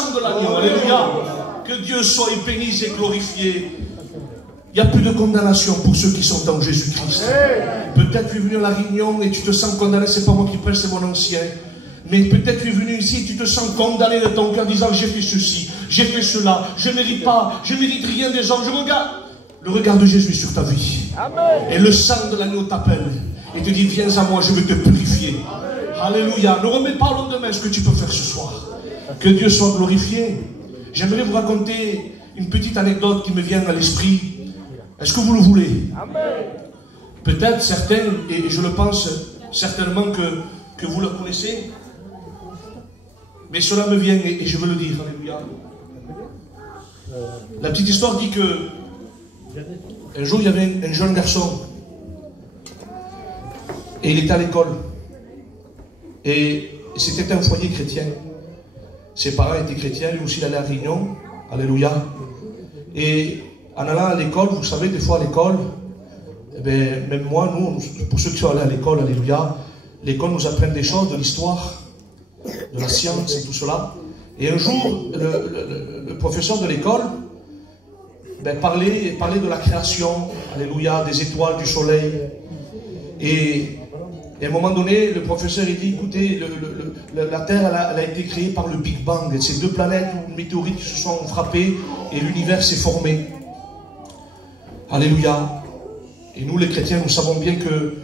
sang de l'agneau. Alléluia. Que Dieu soit béni et glorifié. Il n'y a plus de condamnation pour ceux qui sont en Jésus-Christ. Peut-être tu es venu à la réunion et tu te sens condamné, c'est pas moi qui prêche, c'est mon ancien. Mais peut-être tu es venu ici et tu te sens condamné de ton cœur en disant j'ai fait ceci, j'ai fait cela, je ne mérite pas, je ne mérite rien des hommes. Je regarde le regard de Jésus sur ta vie. Amen. Et le sang de l'agneau t'appelle et te dit viens à moi, je veux te purifier. Alléluia. Ne remets pas au lendemain ce que tu peux faire ce soir. Que Dieu soit glorifié. J'aimerais vous raconter une petite anecdote qui me vient à l'esprit. Est-ce que vous le voulez? Peut-être certains, et je le pense certainement que vous le connaissez, mais cela me vient et je veux le dire. Alléluia. La petite histoire dit que un jour il y avait un jeune garçon et il était à l'école et c'était un foyer chrétien. Ses parents étaient chrétiens, lui aussi il allait à Réunion. Alléluia. Et en allant à l'école, vous savez, des fois à l'école, eh bien, même moi, nous, pour ceux qui sont allés à l'école, alléluia, l'école nous apprend des choses, de l'histoire, de la science et tout cela. Et un jour, le professeur de l'école parlait de la création, alléluia, des étoiles, du soleil. Et à un moment donné, le professeur il dit, écoutez, la Terre elle a été créée par le Big Bang. C'est deux planètes ou météorites qui se sont frappées et l'univers s'est formé. Alléluia. Et nous les chrétiens, nous savons bien que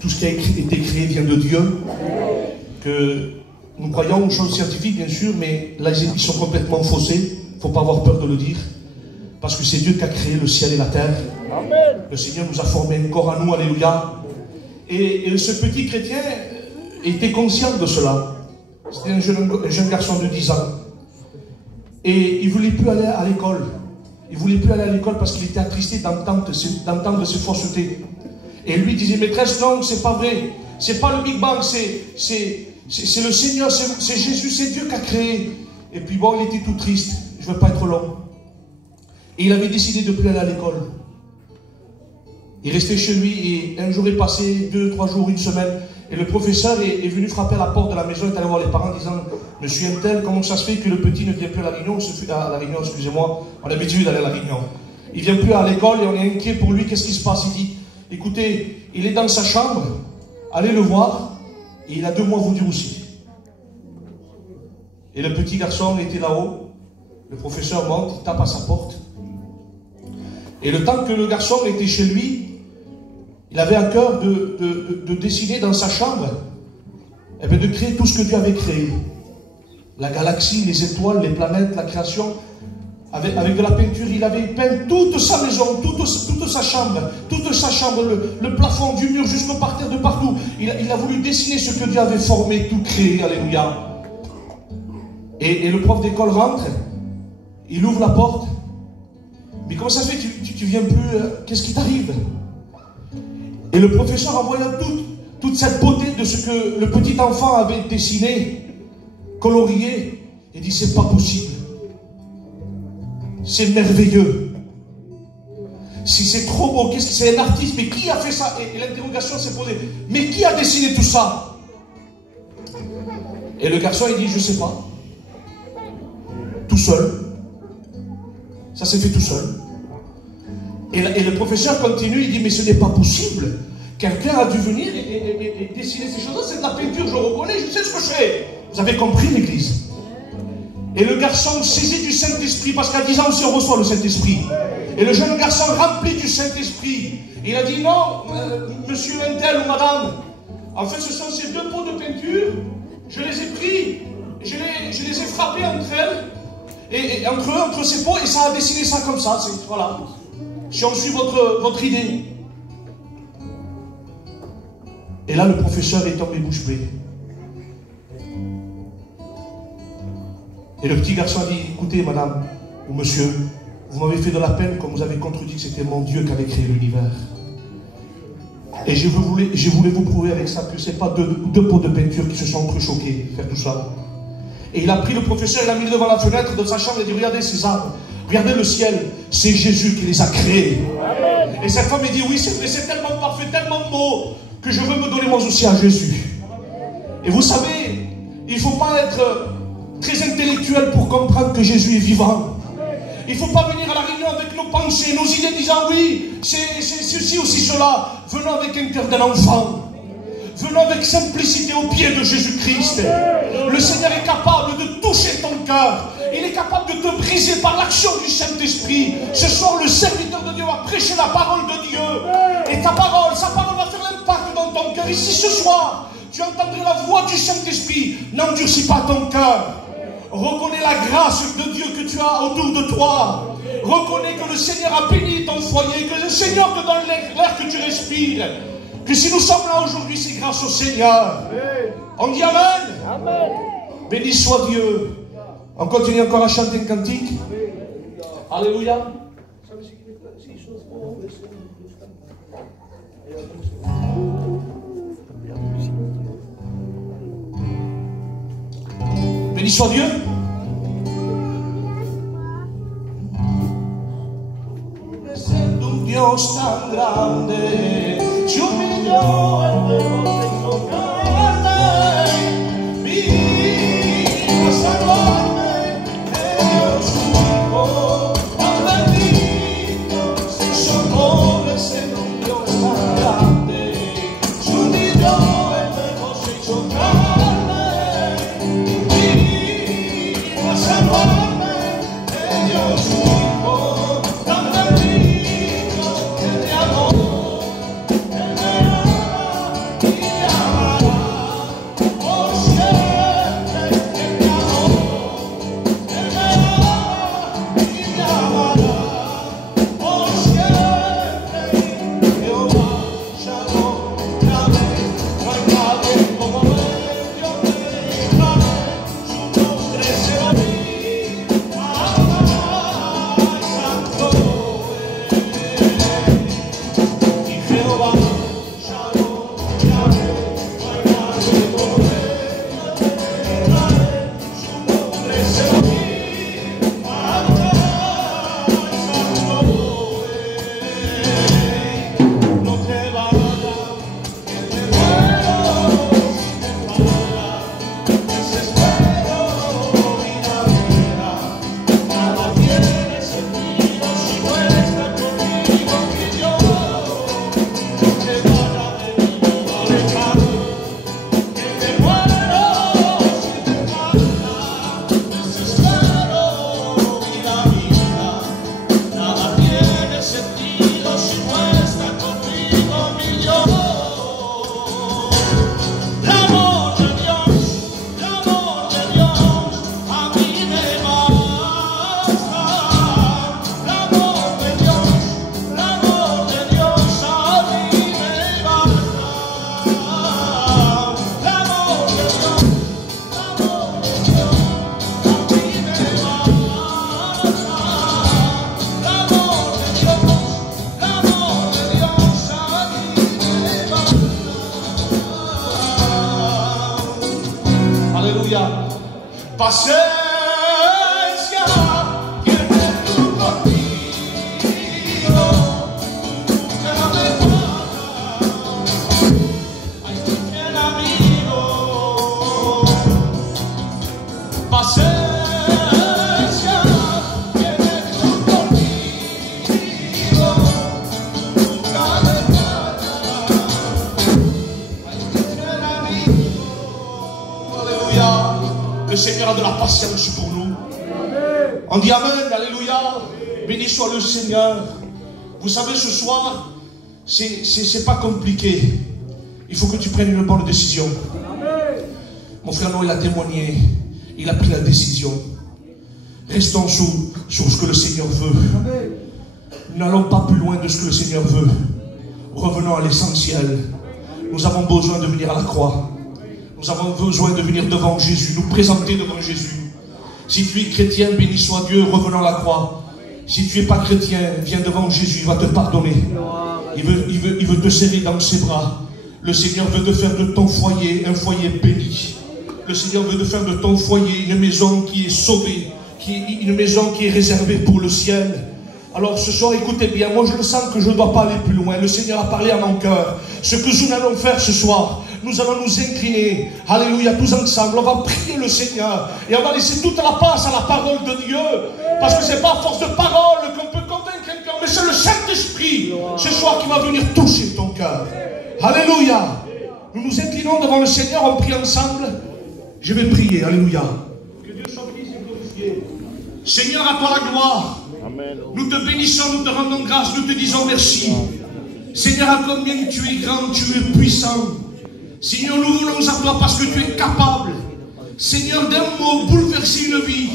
tout ce qui a été créé vient de Dieu. Que nous croyons aux choses scientifiques bien sûr, mais là ils sont complètement faussés. Il ne faut pas avoir peur de le dire. Parce que c'est Dieu qui a créé le ciel et la terre. Amen. Le Seigneur nous a formé un corps à nous, alléluia. Et ce petit chrétien était conscient de cela. C'était un jeune garçon de 10 ans. Et il ne voulait plus aller à l'école. Il ne voulait plus aller à l'école parce qu'il était attristé d'entendre ces faussetés. Et lui disait, maîtresse, non, c'est pas vrai. C'est pas le Big Bang, c'est le Seigneur, c'est Jésus, c'est Dieu qui a créé. Et puis bon, il était tout triste. Je ne veux pas être long. Et il avait décidé de ne plus aller à l'école. Il restait chez lui et un jour est passé, 2, 3 jours, une semaine. Et le professeur est venu frapper à la porte de la maison, il est allé voir les parents en disant « Monsieur Untel, comment ça se fait que le petit ne vient plus à la réunion ?» Excusez-moi, on a l'habitude d'aller à la réunion. Il ne vient plus à l'école et on est inquiet pour lui, qu'est-ce qui se passe? Il dit « Écoutez, il est dans sa chambre, allez le voir, et il a 2 mois à vous dire aussi. » Et le petit garçon était là-haut, le professeur monte, il tape à sa porte. Et le temps que le garçon était chez lui, il avait à cœur de décider dans sa chambre eh bien, de créer tout ce que Dieu avait créé. La galaxie, les étoiles, les planètes, la création. Avec de la peinture, il avait peint toute sa maison, toute sa chambre, le plafond du mur jusqu'au parterre de partout. Il a voulu dessiner ce que Dieu avait formé, tout créé. Alléluia. Et le prof d'école rentre, il ouvre la porte. Mais comment ça fait que tu viens plus, qu'est-ce qui t'arrive? Et le professeur, en voyant toute cette beauté de ce que le petit enfant avait dessiné, colorié, il dit c'est pas possible. C'est merveilleux. Si c'est trop beau, qu'est-ce que c'est un artiste? Mais qui a fait ça? Et l'interrogation s'est posée. Mais qui a dessiné tout ça? Et le garçon, il dit je sais pas. Tout seul. Ça s'est fait tout seul. Et le professeur continue, il dit, mais ce n'est pas possible. Quelqu'un a dû venir et dessiner ces choses-là. C'est de la peinture, je le reconnais, je sais ce que c'est. Vous avez compris l'église? Et le garçon saisi du Saint-Esprit, parce qu'à 10 ans aussi on reçoit le Saint-Esprit. Et le jeune garçon rempli du Saint-Esprit, il a dit, non, monsieur Untel ou madame, en fait ce sont ces 2 pots de peinture, je les ai pris, je les ai frappés entre elles, et entre ces pots, et ça a dessiné ça comme ça, voilà. Si on suit votre idée. Et là, le professeur est tombé bouche bée. Et le petit garçon a dit, écoutez, madame ou monsieur, vous m'avez fait de la peine quand vous avez contredit que c'était mon Dieu qui avait créé l'univers. Et je voulais vous prouver avec ça que ce n'est pas 2 pots de peinture qui se sont entrechoqués, faire tout ça. Et il a pris le professeur, il l'a mis devant la fenêtre de sa chambre et il dit, regardez ces arbres. Regardez le ciel, c'est Jésus qui les a créés. Amen. Et cette femme elle dit, oui, c'est vrai, c'est tellement parfait, tellement beau, que je veux me donner moi aussi à Jésus. Et vous savez, il ne faut pas être très intellectuel pour comprendre que Jésus est vivant. Il ne faut pas venir à la réunion avec nos pensées, nos idées disant oui, c'est ceci ou cela. Venons avec un cœur d'un enfant. Venons avec simplicité au pied de Jésus-Christ. Le Seigneur est capable de toucher ton cœur. Il est capable de te briser par l'action du Saint-Esprit. Ce soir, le serviteur de Dieu va prêcher la parole de Dieu. Et sa parole va faire l'impact dans ton cœur. Ici ce soir, tu entendrais la voix du Saint-Esprit. N'endurcis pas ton cœur. Reconnais la grâce de Dieu que tu as autour de toi. Reconnais que le Seigneur a béni ton foyer, que le Seigneur te donne l'air que tu respires. Que si nous sommes là aujourd'hui, c'est grâce au Seigneur. On dit Amen. Amen. Béni soit Dieu. On continue encore à chanter un cantique. Alléluia. Béni soit Dieu. Siendo un Dios tan grande, se humilló el verbo se hizo carne, vino a salvarme, Dios su Hijo tan bendito, se hizo pobre, siendo un Dios tan grande, se humilló el verbo se hizo carne, vino a salvarme, Dios su Hijo tan bendito. Paciencia, tiene tú conmigo, nunca me faltas, ay, fiel amigo. Paciencia, tiene tú conmigo, nunca me faltas, ay, fiel amigo. Alléluia. Le Seigneur a de la patience pour nous. On dit Amen, Alléluia. Béni soit le Seigneur. Vous savez, ce soir, c'est pas compliqué. Il faut que tu prennes une bonne décision. Mon frère Noël a témoigné. Il a pris la décision. Restons sur ce que le Seigneur veut. N'allons pas plus loin de ce que le Seigneur veut. Revenons à l'essentiel. Nous avons besoin de venir à la croix. Nous avons besoin de venir devant Jésus, nous présenter devant Jésus. Si tu es chrétien, béni soit Dieu, revenons à la croix. Si tu n'es pas chrétien, viens devant Jésus, il va te pardonner. Il veut te serrer dans ses bras. Le Seigneur veut te faire de ton foyer un foyer béni. Le Seigneur veut te faire de ton foyer une maison qui est sauvée, une maison qui est réservée pour le ciel. Alors ce soir, écoutez bien, moi je le sens que je ne dois pas aller plus loin. Le Seigneur a parlé à mon cœur. Ce que nous allons faire ce soir, nous allons nous incliner. Alléluia, tous ensemble. On va prier le Seigneur. Et on va laisser toute la place à la parole de Dieu. Parce que ce n'est pas à force de parole qu'on peut convaincre quelqu'un. Mais c'est le Saint-Esprit ce soir qui va venir toucher ton cœur. Alléluia. Nous nous inclinons devant le Seigneur. On prie ensemble. Je vais prier. Alléluia. Que Dieu soit béni et glorifié. Seigneur, à toi la gloire. Amen. Nous te bénissons, nous te rendons grâce, nous te disons merci. Seigneur, à combien tu es grand, tu es puissant. Seigneur, nous voulons à toi parce que tu es capable. Seigneur, d'un mot, bouleverser une vie.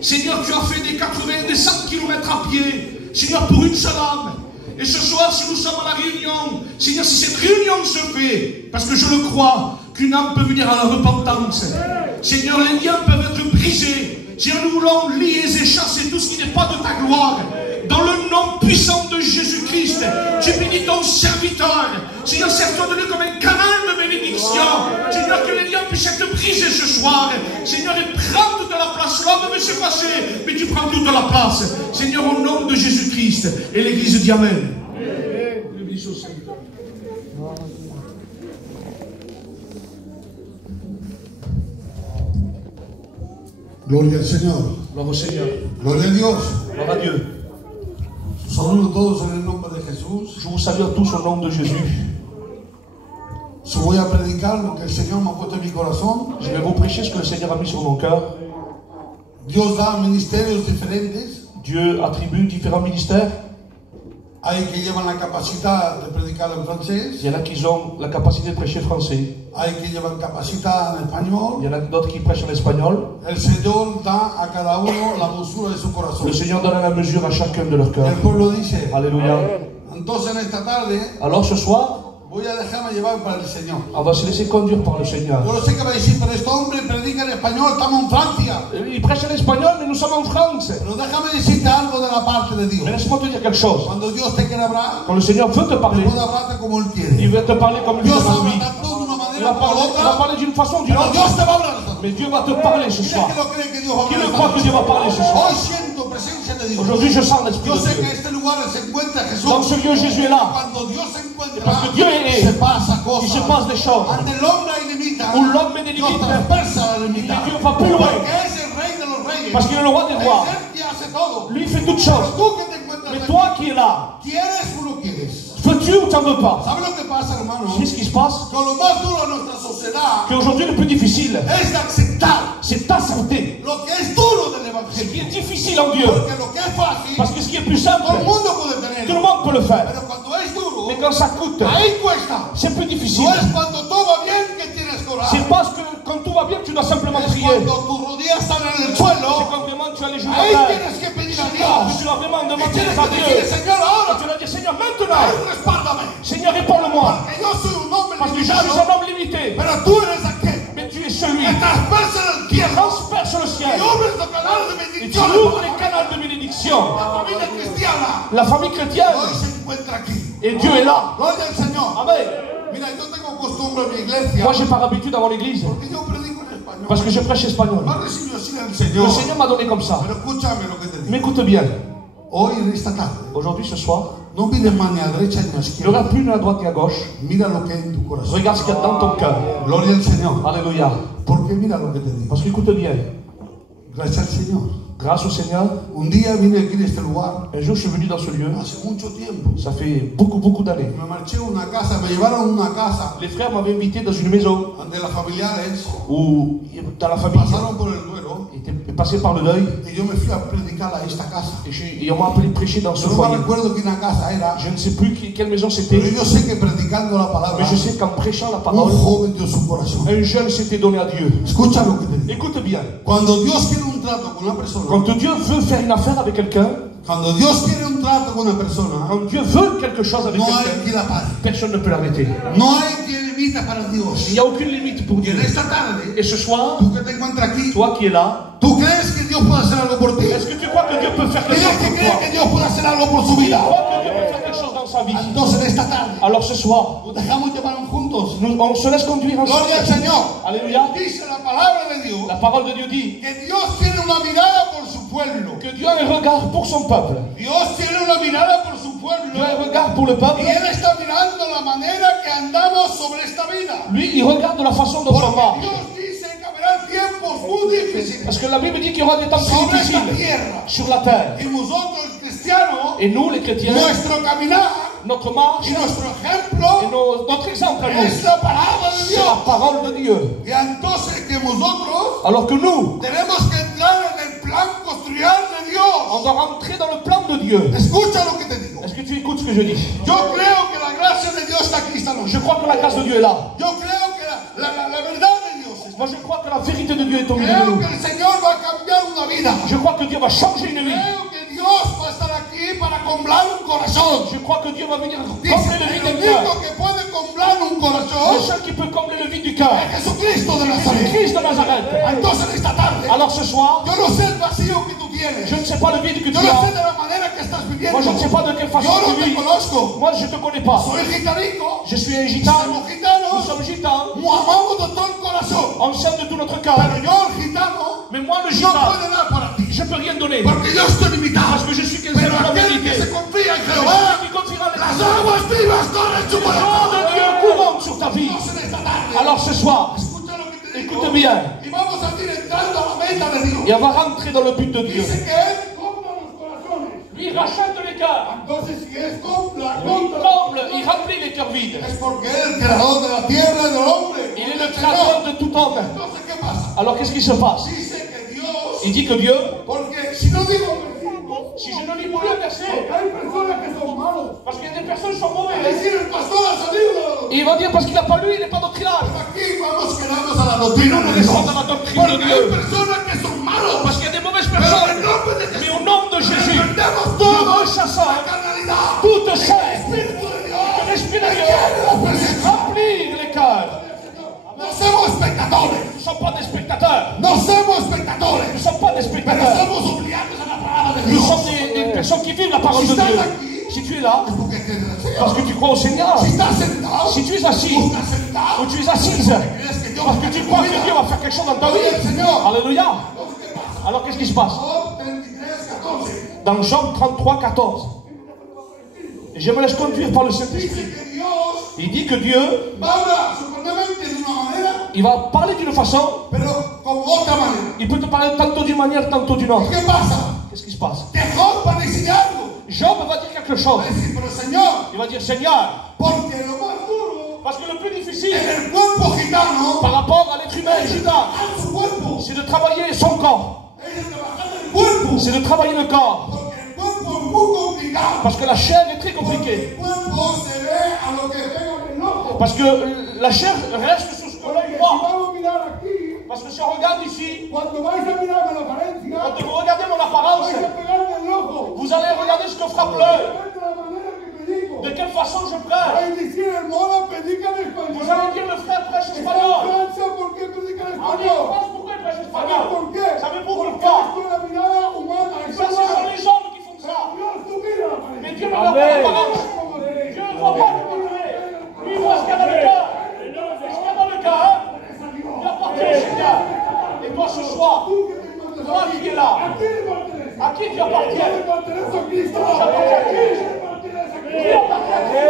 Seigneur, tu as fait des 80, des 100 km à pied. Seigneur, pour une seule âme. Et ce soir, si nous sommes à la réunion, Seigneur, si cette réunion se fait, parce que je le crois, qu'une âme peut venir à la repentance. Seigneur, les liens peuvent être brisés. Seigneur, nous voulons lier et chasser tout ce qui n'est pas de ta gloire. Dans le nom puissant de Jésus-Christ, tu bénis ton serviteur. Seigneur, serre-toi de lui comme un canal de bénédiction. Seigneur, que les liens puissent être brisés ce soir. Seigneur, et prends toute la place. L'homme veut s'effacer, mais tu prends toute la place. Seigneur, au nom de Jésus-Christ. Et l'Église dit Amen. Gloria al Señor. Gloire au Seigneur. Gloria a Dios. Gloire à Dieu. Saludo a todos en el nombre de Jesús. Je vous salue à tous au nom de Jésus. Voy a predicar lo que el Señor me ha puesto en mi corazón. Je vais vous prêcher ce que le Seigneur a mis sur mon cœur. Dios da ministerios diferentes. Dieu attribue différents ministères. Hay que llevan la capacidad de predicar en francés. Il y en a qui ont la capacité de prêcher français. Hay que llevan capacidad en español. Il y en a d'autres qui prêchent en espagnol. El Señor da a cada uno la mesura de su corazón. Le Seigneur donne la mesure à chacun de leur cœur. El pueblo dice. Alléluia. Entonces en esta tarde. Alors ce soir, voy a dejarme llevar para el Señor. On va se laisser conduire par le Seigneur. Yo sé que va a decir, pero este hombre predica en español, estamos en Francia. Il prêche en espagnol, mais nous sommes en France. Pero déjame decirte algo de la parte de Dios. Mais laisse-moi te dire quelque chose. Cuando Dios te quiere hablar, quand le Seigneur veut te parler, puede hablarte como Él quiere. Il veut te parler comme il veut dans lui. Il va parler d'une façon ou d'une autre. Mais Dieu va te parler ce soir. Qui le croit que Dieu va parler ce soir? Aujourd'hui, je sens l'Esprit de Dieu. Dans ce lieu, Jésus est là. Et parce que Dieu est, il se passe des choses. Où l'homme est des limites, mais Dieu va plus loin. Parce qu'il est le roi des rois. Lui, il fait toutes choses. Mais toi qui es là, veux-tu ou t'en veux pas? C'est ce qui se passe. Qu'aujourd'hui, le plus difficile, c'est d'accepter ce qui est difficile en Dieu. Parce que ce qui est plus simple, tout le monde peut le faire. Mais quand ça coûte, c'est plus difficile. C'est parce que quand tout va bien, tu dois simplement prier. C'est quand vraiment tu as les genoux à terre. Tu dois vraiment demander à Dieu. Tu dois dire, Seigneur, maintenant, Seigneur, réponds-le-moi. Parce que je suis un homme limité. Mais tu es celui qui transperce le ciel. Et tu ouvres les canaux de bénédiction. La famille chrétienne. Et Dieu est là. Amen. Moi, j'ai pas l'habitude d'avoir l'église. Parce que je prêche espagnol. Le Seigneur m'a donné comme ça. Mais écoute bien. Aujourd'hui, ce soir, il n'y aura plus ni à droite ni à gauche. Regarde ce qu'il y a dans ton cœur. Alléluia. Parce qu'écoute bien. Grâce au Seigneur, un jour je suis venu dans ce lieu. Ça fait beaucoup d'années. Les frères m'avaient invité dans une maison où, dans la famille, ils étaient passés par le deuil. Et on m'a appelé prêcher dans ce foyer. Je ne sais plus quelle maison c'était. Mais je sais qu'en prêchant la parole, un jeune s'était donné à Dieu. Écoute bien. Quand Dieu veut faire une affaire avec quelqu'un, quand Dieu veut quelque chose avec quelqu'un, personne ne peut l'arrêter. Il n'y a aucune limite pour Dieu. Et ce soir, toi qui es là, est-ce que tu crois que Dieu peut faire quelque chose pour toi? Tu crois que Dieu peut faire quelque chose dans sa vie. Entonces, esta tarde, Alors ce soir, nos dejamos llevar juntos. on se laisse conduire ensemble. Gloria al Señor. Alléluia. Dice la palabra de Dios La parole de Dieu dit que Dios tiene una mirada por su pueblo. que Dieu a un regard pour son peuple. Dios tiene una mirada por su pueblo. Dieu a un regard pour le peuple. Y Él está mirando la manera que andamos sobre esta vida. Lui, il regarde la façon dont on Porque marche. Dios dice que habrá tiempos muy difíciles Parce que la Bible dit qu'il y aura des temps très sobre esta difficiles tierra. sur la terre. Y nosotros, cristianos, Et nous, les chrétiens, nuestro caminar notre marche y nuestro et ejemplo notre exemple à nous, es la palabra de c'est la Dios. parole de Dieu. Y entonces que nosotros Alors que nous, tenemos que entrar en el plan constructural de on Dios. doit rentrer dans le plan de Dieu. Escucha lo que te digo. Est-ce que tu écoutes ce que je dis? Yo creo que la gracia de Dios está aquí esta noche. Je crois que la grâce de Dieu est là. Yo creo que la verdad de Dios está. Moi, je crois que la vérité de Dieu est au milieu de Creo nous. que el Señor va a cambiar una vida. Je crois que Dieu va changer une vie. Creo que Dios va a estar aquí para comblar un corazón. Je crois que Dieu va venir Dice combler le que vide el du cœur. único que puede comblar un Le corazón seul qui peut combler le vide du cœur, es Jesucristo de c'est Nazaret. Christ de Nazareth. Entonces esta tarde, Alors ce soir, yo no sé el vacío que tú tienes. je ne sais pas le vide que tu Yo no sé as. de la manera que estás viviendo. Moi, je ne sais pas de quelle façon Yo no tu te vis. conozco. Moi, je ne te connais pas. Soy gitanico. Je suis un gitan. Somos gitanos. Nous sommes gitans. Nos amamos de todo el corazón. On s'aime de tout notre cœur. Pero yo, el gitano, Mais moi, le no gitan, puedo dar para ti. je ne peux rien donner. Porque yo estoy limitado. Parce que je suis quelqu'un Pero de la aquel que vérité. se confía en Je Jehová, suis qui confiera les las aguas vivas corren su Le nom corazón. de Dieu courante sur ta vie. Entonces esta tarde, Alors ce soir, escucha lo que te digo. écoute bien. Y vamos a ir entrando a la meta de Dios. Et on va rentrer dans le but de Dieu. Dice que Él compra los corazones. Lui, il rachète les cœurs. Entonces, si es compra, Il comble, il remplit les cœurs vides. es porque Él es el creador de la tierra y del hombre. Il est le créateur de tout homme. Entonces, ¿qué pasa? Alors qu'est-ce qui se passe? Dice que Dios, Il dit que Dieu, porque si no digo, si je ne lis plus le verset, hay personas que son malos. parce qu'il y a des personnes qui sont Es mauvaises, decir, el pastor ha salido. et il va dire parce qu'il n'a pas lu, il n'est pas doctrinal. Aquí vamos quedamos a la doctrina de Nous Dios. sommes dans la doctrine Porque de hay Dieu. personas que son malos. Parce qu'il y a des mauvaises Pero en personnes. el nombre de Mais Jesús, au nom de Jésus, reprendemos nous todo rechassons la carnalidad. toute chair, Espíritu de que Dios. l'Esprit de Dieu remplir les cœurs. No somos espectadores. Nous ne sommes pas des spectateurs. No somos espectadores. Nous ne sommes pas des Pero spectateurs. somos obligados a la palabra de Nous Dios. sommes des personnes qui vivent la parole de Dieu. Si tu es là, Porque crees en el Señor. parce que tu crois au Seigneur. Si estás sentado, Si tu es assis, tú estás sentado. ou tu es assise, Crees que Dios parce que tu crois que Dieu va faire quelque chose dans ta vie. Alléluia. Entonces, ¿qué pasa? Alors qu'est-ce qui se passe? Job 33:14. Dans Jean 33, 14, et je me laisse conduire par le Saint-Esprit. Dice que Dios Il dit que Dieu, va a hablar sorprendentemente de una manera, il va parler d'une façon, pero con otra manera. il peut te parler tantôt d'une manière, tantôt d'une autre. ¿Qué pasa? Qu'est-ce qui se passe? Que Job va a decir algo. Job va dire quelque chose. Va a decir, pero Señor, Il va dire, Seigneur, porque lo más duro parce que le plus difficile en el cuerpo gitano par rapport à l'être humain gitan, a su cuerpo. c'est de travailler son corps. Es de trabajar el cuerpo. C'est de travailler le corps. Porque el cuerpo es muy complicado. Parce que la chair est très Porque compliquée. el cuerpo se ve a lo que pega en el ojo. Parce que la chair reste sur ce que l'œil Si voit. vamos a mirar aquí, Parce que si on regarde ici, cuando vais a mirar con la apariencia, quand vous regardez mon apparence, vais a pegar en el ojo. vous allez regarder ce que frappe l'œil. De la manera que predico. De quelle façon je prêche. Vais a decir, hermano, predica en Vous español. allez dire le frère prêche Está en espagnol. Francia, ¿por qué predica en On dit en español? France, pourquoi il prêche ¿Sabes espagnol? por qué? Savez-vous Porque pourquoi? es con la mirada humana. Ça, ce sont les hommes qui font ça. Dios, tú mira la Mais pared. Dieu ne voit pas l'apparence. Dieu ne voit pas comment tu es. Lui, il voit ce qu'il y a dans le cœur. Et ce qu'il y a dans le cœur, il appartient au Seigneur. Et toi, ce soir, toi qui es là, ¿A quién le pertenece? à qui tu appartiens? Le pertenece a Cristo. Tu appartiens à qui? Le pertenece a Tu Cristo. appartiens à Dieu.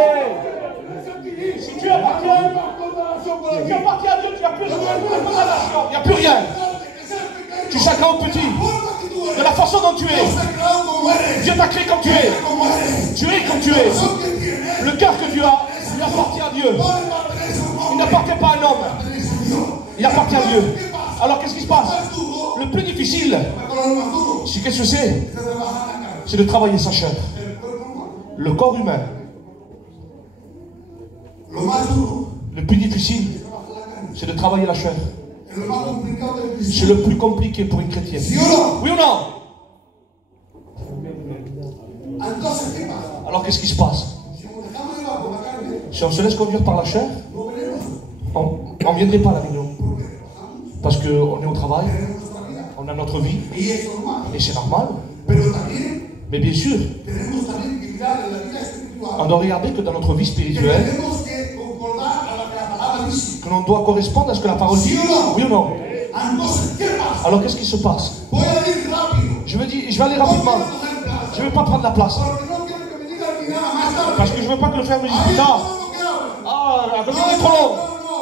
Pertenece a ti. Si tu appartiens, No hay condenación por si tu aquí. appartiens à Dieu, tu n'as plus de condamnation. Il n'y a plus rien. Tu sais grand ou petit. De la façon dont tu es. Dieu t'a créé comme tu es. Tu es comme tu es. Le cœur que tu as, il appartient à Dieu. Il n'appartient pas à un homme. Il appartient à Dieu. Alors qu'est-ce qui se passe? Le plus difficile, c'est qu'est-ce que c'est? C'est de travailler sa chair. Le corps humain. Le plus difficile, c'est de travailler la chair. C'est le plus compliqué pour une chrétienne. Oui ou non? Alors qu'est-ce qui se passe? Si on se laisse conduire par la chair, on ne viendrait pas à la réunion. Parce qu'on est au travail, on a notre vie, et c'est normal. Mais bien sûr, On doit regarder que dans notre vie spirituelle, tenemos que concordar a lo que la palabra dice. que l'on doit correspondre à ce que la parole dit. Oui ou non? Entonces, ¿qué pasa? Alors qu'est-ce qui se passe? Voy a ir rápido. Je vais aller rapidement. Je ne vais pas prendre la place. Porque no quiero que me diga al final, a más tarde. Parce que je ne veux pas que le frère me dise plus Ahí tard. todo lo que habla. Ah, avec le No, micro long.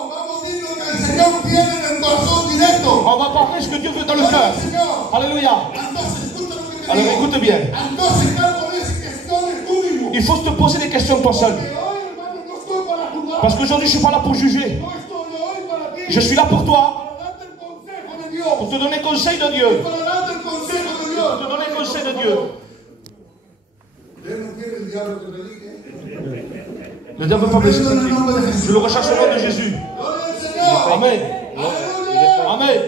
vamos a decir lo que el Señor tiene en el corazón directo. On va parler ce que Dieu veut dans le cœur. Señor. Alléluia. Entonces, escucha lo que te Alors digo. écoute bien. Entonces, cada vez cuestiones tú mismo. Il faut se te poser des questions toi seul. Que hoy, hermano, no estoy para juzgar. Parce qu'aujourd'hui, je ne suis pas là pour juger. No estoy hoy para ti. Je suis là pour toi. Para darte el consejo de Dios. Pour te donner conseil de Dieu. Para darte el consejo de Pour Dios. te donner conseil de Dieu. Él no quiere el diablo que te diga. Le diable ne veut pas blesser sa vie. Je le recherche au nom de Jésus. Gloria al Señor. Amen. Aleluya. Amen.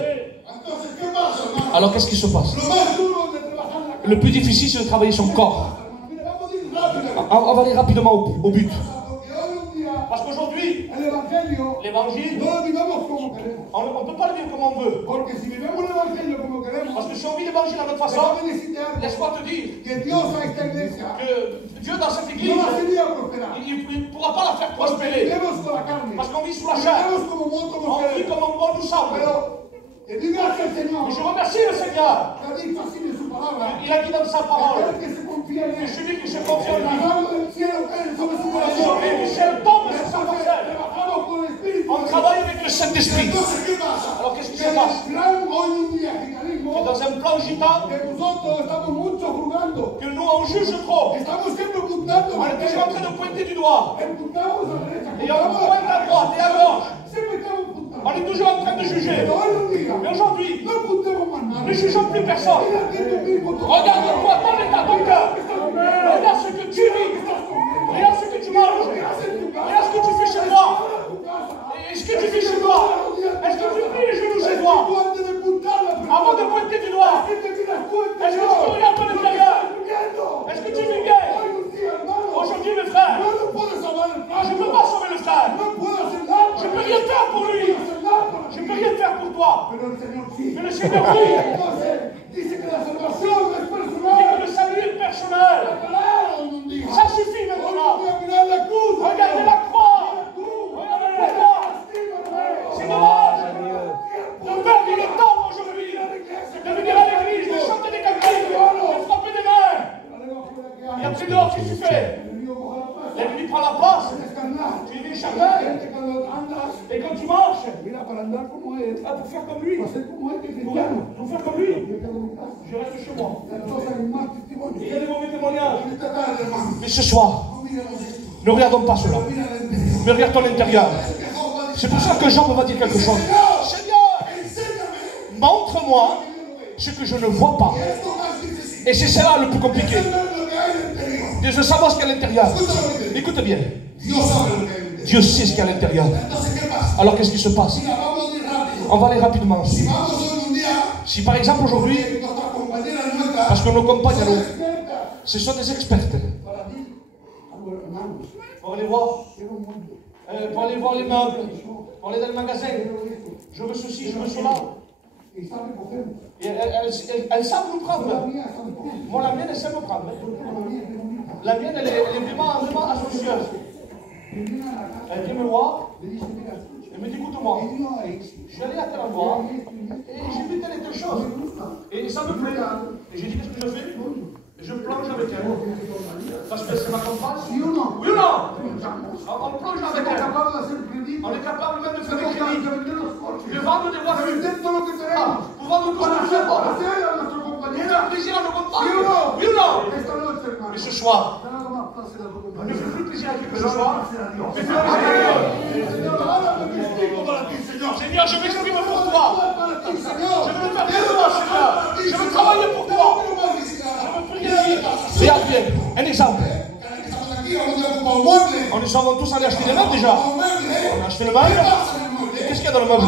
Entonces, ¿qué pasa, hermano? Alors qu'est-ce qui se passe? Lo más duro de trabajar la carne. Le plus difficile, c'est de travailler son corps. Mira, vamos a ir rápido. On va aller rapidement au but. Porque hoy un día Parce qu'aujourd'hui, el evangelio l'évangile, no lo vivamos como queremos. on ne peut pas le vivre comme on veut. Porque si vivemos el evangelio como queremos, Parce que si on vit l'évangile à notre façon, déjame decirte algo, laisse-moi te dire que Dios a esta iglesia que Dieu dans cette église, no la hacía prosperar. il ne pourra pas la faire Porque prospérer. vivemos con la carne. Parce qu'on vit sous la chair. Vivemos como moto como On vit queremos. comme on bon nous semble. Pero que diga que el Señor Et je remercie le Seigneur. que ha dicho así en su palabra. Il a dit dans sa parole Aquel que se confía en que él. celui qui se confie en La lui, mano del cielo cae sobre su corazón. celui du ciel tombe sur sa parcelle. Trabajamos por el Espíritu. On travaille avec le Saint-Esprit. Entonces, ¿qué pasa? Alors qu'est-ce qui Que se passe? el plan hoy en día, gitanismo, Que dans un plan gitan, que nosotros estamos mucho jugando. que nous on juge trop. Estamos siempre apuntando On a la est toujours en train derecha. de pointer du doigt. Apuntamos a la derecha. Et on pointe à droite et à gauche. Siempre estamos apuntando. On est toujours en train de juger. Pero hoy en día, Mais aujourd'hui, no apuntemos más nada. ne jugeons plus personne. Mírate tú mismo, tú. Regarde-toi, ton état, ton cœur. Regarde ce que tu vis. Regarde ce que tu manges. Regarde ce que tu fais chez toi. Et ce que tu fais chez toi. Est-ce que tu pries les genoux chez toi? Tú antes de apuntar la persona, Avant de pointer du doigt. ¿qué te tiras tú en Est-ce que tu regardes ton intérieur? Est-ce que tu vis bien? Hoy en día, hermano, Aujourd'hui, mes frères, yo no puedo salvar el plan. je ne peux pas sauver le frère. No puedo hacer nada. Je ne peux rien faire pour lui. hacer nada para Je ne peux rien faire pour toi. Pero el Señor sí. Mais le Seigneur, oui. Entonces, dice que la salvación es Il dit personal. que le salut est personnel. Claro, un día. Ça suffit Hoy maintenant. voy a mirar la cruz. Regardez la croix. Regardez la croix. C'est dommage de perdre le temps aujourd'hui de venir à l'église, de chanter des cantiques, de frapper des mains. Et après dehors, qu'est-ce que tu fais? L'ennemi prend la place. Tu es charnel. Et quand tu marches, Mira, para andar como él, ah, pour faire comme lui, para ser como él, que es pour cristiano. faire comme lui, Yo quedo en mi casa. je reste chez moi. Entonces hay más Et testimonios. il y a des mauvais témoignages. Esta tarde, hermano, Mais ce soir, no miremos esto. ne regardons pas cela, Mira el interior. mais regarde ton intérieur. Que Job va a decir, C'est pour ça que Jean va dire quelque chose. Seigneur, enséñame montre-moi ce que je ne vois pas. esto más difícil. Et c'est cela le plus compliqué. Es ver lo que hay en el interior. Dieu veut savoir ce qu'il y a à l'intérieur. Escúchame lo que te digo. Écoute bien. Dios sabe lo que hay en el interior. Dieu sait ce qu'il y a à l'intérieur. Entonces, ¿qué pasa? Alors qu'est-ce qui se passe? Mira, vamos a ir rápido. On va aller rapidement. Si vamos hoy un día, Si par exemple aujourd'hui, nuestra compañera nuestra, parce que nos compagnes, alors, experta, ce sont des expertes. para ti, algo, hermanos, Pour aller voir, quiero un mundo. pour aller voir les meubles, pour aller dans le magasin. Je veux ceci, je veux cela. Y sabe coger. Et elles savent nous La prendre. mía sabe coger. Moi, la mienne, elle sait me prendre. La mía es bonita. La mienne, elle est vraiment astucieuse. Y viene a la casa, Elle vient me voir, le dice, mira, escucha, elle me dit, écoute-moi, he ido ahí, je suis allé à tel endroit, et j'ai vu telle et telle chose. Et ça me plaît. Et j'ai dit, qu'est-ce que je fais? Je plonge avec elle. Parce que c'est ma compagne. ¿sí o no? Oui ou non? Luchamos. On plonge avec Somos elle. capaces de hacer crédito. On est capable même de faire des Somos capaces crédits, de vender los coches. de vendre des De voitures, vender todo lo que tenemos. pour vendre tout ce Para que hacer nous avons. placer a nuestro Pour compañero. faire plaisir à nos compagnes. ¿Sí o no? Oui ou non? Esta noche, hermano. Et ce soir, Ya nada más placer a tu ne compañero. fais plus plaisir à qui que ce Pero soit. ahora placer a Dios. Mais fais plaisir à Dieu. Señor, ahora me explico para ti, Señor. Seigneur, je m'exprime pour toi. Para ti, Señor. Je veux faire bien de toi, Seigneur. Je veux travailler pour toi. Regarde bien, un exemple. On nous avons tous allé acheter des meubles déjà. On a acheté le meuble. Qu'est-ce qu'il y a dans le meuble?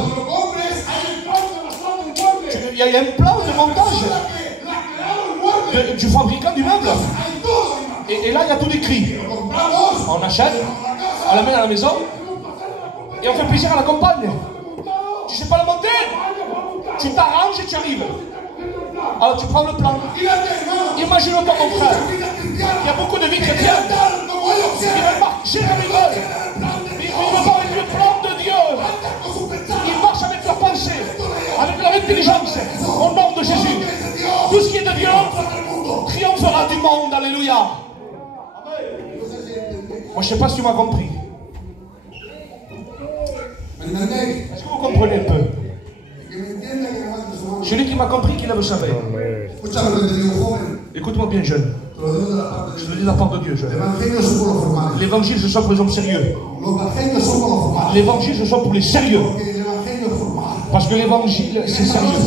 Il y a un plan de montage du fabricant du meuble. Et là, il y a tout écrit. On achète, on l'amène à la maison et on fait plaisir à la compagne. Tu sais pas le monter? Tu t'arranges et tu arrives. Alors tu prends le plan. Imagine-toi mon frère. Il y a beaucoup de vies chrétiennes veulent marcher comme ils veulent. Ils ne veulent pas avec le plan de Dieu. Ils marchent avec leurs pensées, avec leur intelligence, au nom de Jésus. Tout ce qui est de Dieu triomphera du monde. Alléluia. Moi, je ne sais pas si tu m'as compris. Est-ce que vous comprenez un peu? Celui qui m'a compris, qu'il lève sa main. Écoute-moi bien, jeune. Je te le dis de la part de Dieu, jeune. L'évangile, ce sont pour les hommes sérieux. L'évangile, ce sont pour les sérieux. Parce que l'évangile, c'est sérieux.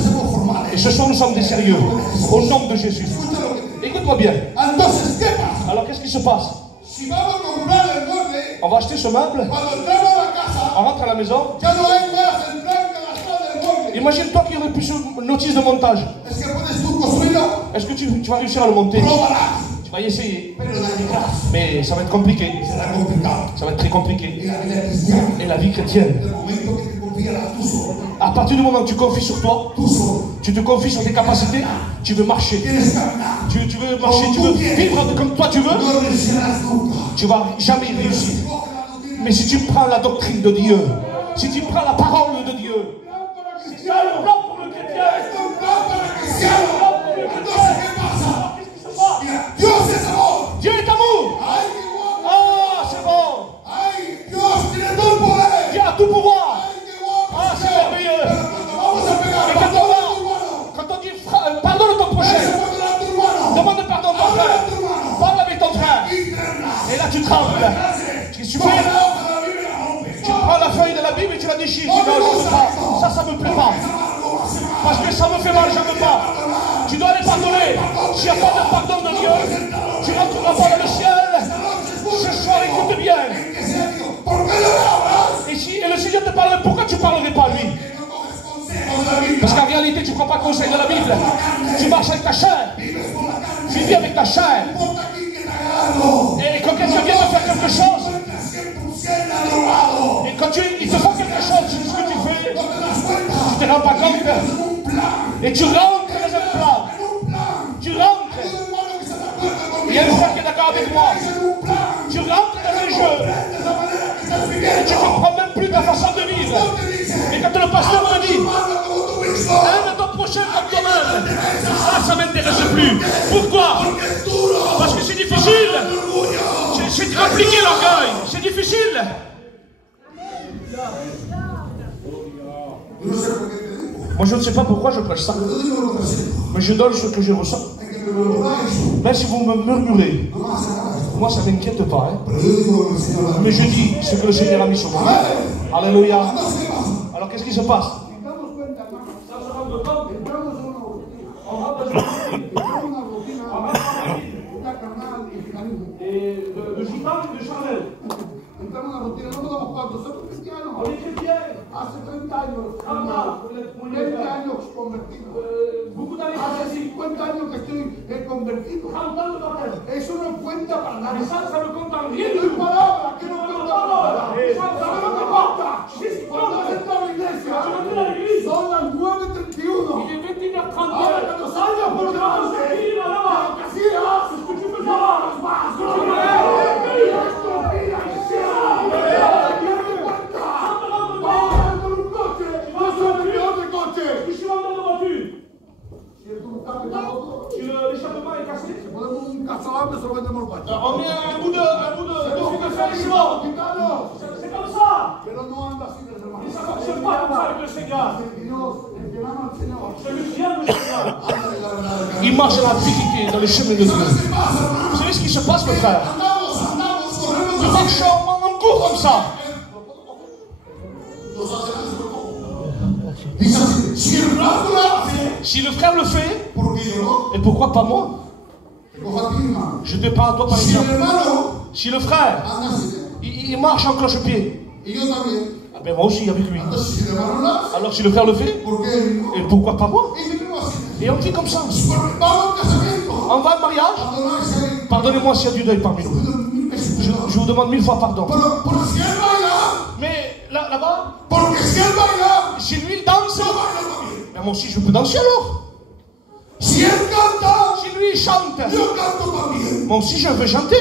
Et ce soir, nous sommes des sérieux. Au nom de Jésus. Écoute-moi bien. Alors, qu'est-ce qui se passe? On va acheter ce meuble. On rentre à la maison. Imagine-toi qu'il y aurait plus une notice de montage. Est-ce que tu vas réussir à le monter? Tu vas y essayer. Mais ça va être compliqué. Ça va être très compliqué. Et la vie chrétienne, à partir du moment où tu confies sur toi, tu te confies sur tes capacités, tu veux marcher. Tu veux marcher, tu veux vivre comme toi tu veux, tu vas jamais réussir. Mais si tu prends la doctrine de Dieu, si tu prends la parole de Dieu, c'est ça le plan pour le chrétien. Dieu est amour. Ah, c'est bon. Dieu a tout pouvoir. Ah, c'est merveilleux. Et quand on dit pardonne ton prochain, demande pardon à ton frère, parle avec ton frère. Et là tu trembles. Qu'est-ce que tu fais? Tu prends la feuille de la Bible et tu la déchires. Tu dis non, je ne veux pas. Ça me plaît pas. Parce que ça me fait mal, je ne veux pas. Tu dois les pardonner. S'il n'y a pas de pardon de Dieu, tu n'entreras pas dans le ciel. Ce soir, écoute bien. Et le Seigneur te parle, pourquoi tu ne parlerais pas à lui? Parce qu'en réalité, tu ne prends pas conseil de la Bible. Tu marches avec ta chair. Tu vis avec ta chair. Et quand quelqu'un vient te faire quelque chose, et quand il te fait quelque chose, tu dis ce que tu fais, tu ne te rends pas compte. Et tu rentres dans un plan. Tu rentres. Il y a un frère qui est d'accord avec moi. Tu rentres dans un jeu. Et tu ne comprends même plus ta façon de vivre. Et quand le pasteur te dit, aime ton prochain comme toi-même, ça ne m'intéresse plus. Pourquoi? Parce que c'est difficile. C'est compliqué l'orgueil. C'est difficile. Moi je ne sais pas pourquoi je prêche ça. Mais je donne ce que je ressens. Même si vous me murmurez, moi ça ne m'inquiète pas. Hein. Mais je dis ce que le Seigneur a mis sur moi. Alléluia. Alors qu'est-ce qui se passe? De gitano et de charnel. On est chrétiens. Hace 30 años. 20 años convertido. Beaucoup d'années passées. 50 años que estoy convertido. Eso no cuenta para nada. Ça ne compte en rien. No palabra que no cuenta para nada. ¿Sabes lo que pasa? Cuando has entrado a la iglesia, son las 9:31. Ahora cuando salgas por delante, lo que hacías, no más. L'échappement est cassé. On met un bout de fer ici. C'est comme ça. Et ça ne fonctionne pas comme ça avec le Seigneur. Celui qui aime le Seigneur. Il marche dans la difficulté, dans les chemins de Dieu. Vous savez ce qui se passe, mes frères? Nous marchons en cours comme ça. Si le frère le fait, et pourquoi pas moi? Je te parle à toi par exemple. Si le frère, il marche en cloche-pied, ah ben moi aussi avec lui. Alors si le frère le fait, et pourquoi pas moi? Et on dit comme ça. On va au mariage. Pardonnez-moi s'il y a du deuil parmi nous. Je vous demande 1000 fois pardon. Mais là-bas, si lui il danse, mais moi aussi je peux danser alors. Si lui il chante, moi aussi je veux chanter.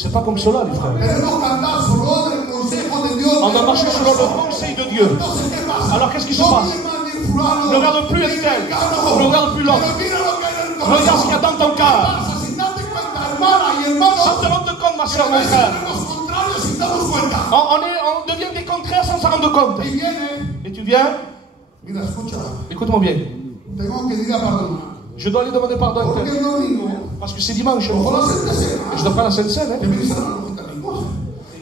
C'est pas comme cela, les frères. Queremos cantar solo del consejo de Dios. On a marché selon le conseil de Dieu. Entonces, ¿qué pasa? Alors qu'est-ce qui se No passe? mires más ni fulano, Ne regarde plus ni Estelle. mexicano, Ne regarde plus l'autre. pero mira lo que hay en el Regarde ce corazón. qu'il y a dans ton ¿Qué cœur. pasa? Sin darte cuenta, hermana y hermano, Sans te rendre compte, ma que soeur, a mon veces frère. tenemos contrarios sin darnos cuenta. On devient des contraires sans s'en rendre compte. Y viene, Et tu viens, mira, escucha, écoute-moi bien. tengo que ir a perdonar. Je dois aller demander pardon à Porque Estelle. el domingo, Parce que c'est dimanche. ojo la Santa Et Cena, je dois faire la Sainte Seine. que Hein. me dicen los católicos,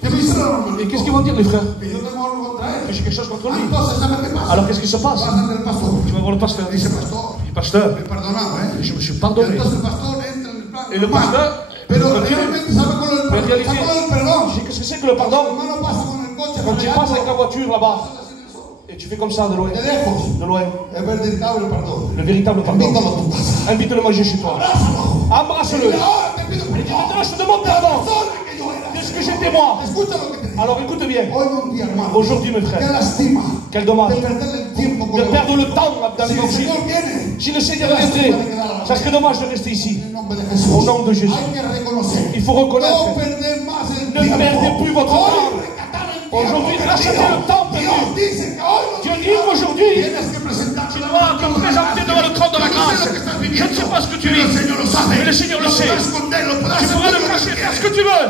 que me dicen los Et qu'est-ce qu'ils vont dire, les frères? que yo tengo algo contra Que él. j'ai quelque chose contre lui. Entonces, ¿sabes qué pasa? Alors qu'est-ce qui se passe? Vas ante el pastor. Tu vas voir le pasteur. Dice, pastor, Le pasteur, me he perdonado, ¿eh? je me suis Y pardonné. entonces el pastor entra en el plan. Et le pasteur, Pero continue. realmente sabe con el Mais en réalité, perdón. je dis, qu'est-ce que c'est que le El pardon? hermano pasa con el coche Quand tu passes avec la manejando, voiture là-bas, hace así en el sol. et tu fais comme ça de loin, De lejos, de loin, es verdadero perdón. le véritable pardon. Invítalo a tu casa. Invite-le manger chez toi. Embrasse-le. Y ahora te pido Et dis, perdón. maintenant, je te demande La pardon persona que yo era. de ce que j'étais moi. Escucha lo que te digo. Alors écoute bien. Hoy un día, hermano. Aujourd'hui, mes Qué frères, lastima quel dommage de perder el tiempo con de los- perdre le temps dans Si el l'évangile. Señor viene, Si le Seigneur est resté, ça serait dommage de rester ici. en el nombre de Jesús, Au nom de Jésus. hay que reconocer. Il faut reconnaître. No perder más el Ne tiempo. perdez plus votre Hoy temps. rescatar el tiempo Aujourd'hui, perdido. rachetez le temps perdu. Dios dice que hoy no Dieu dit qu'aujourd'hui, tienes que presentarte tu dois te présenter devant le trône de la grâce. Je ne sais pas ce que tu vis, mais le Seigneur le sait. Tu pourras le cacher, faire ce que tu veux.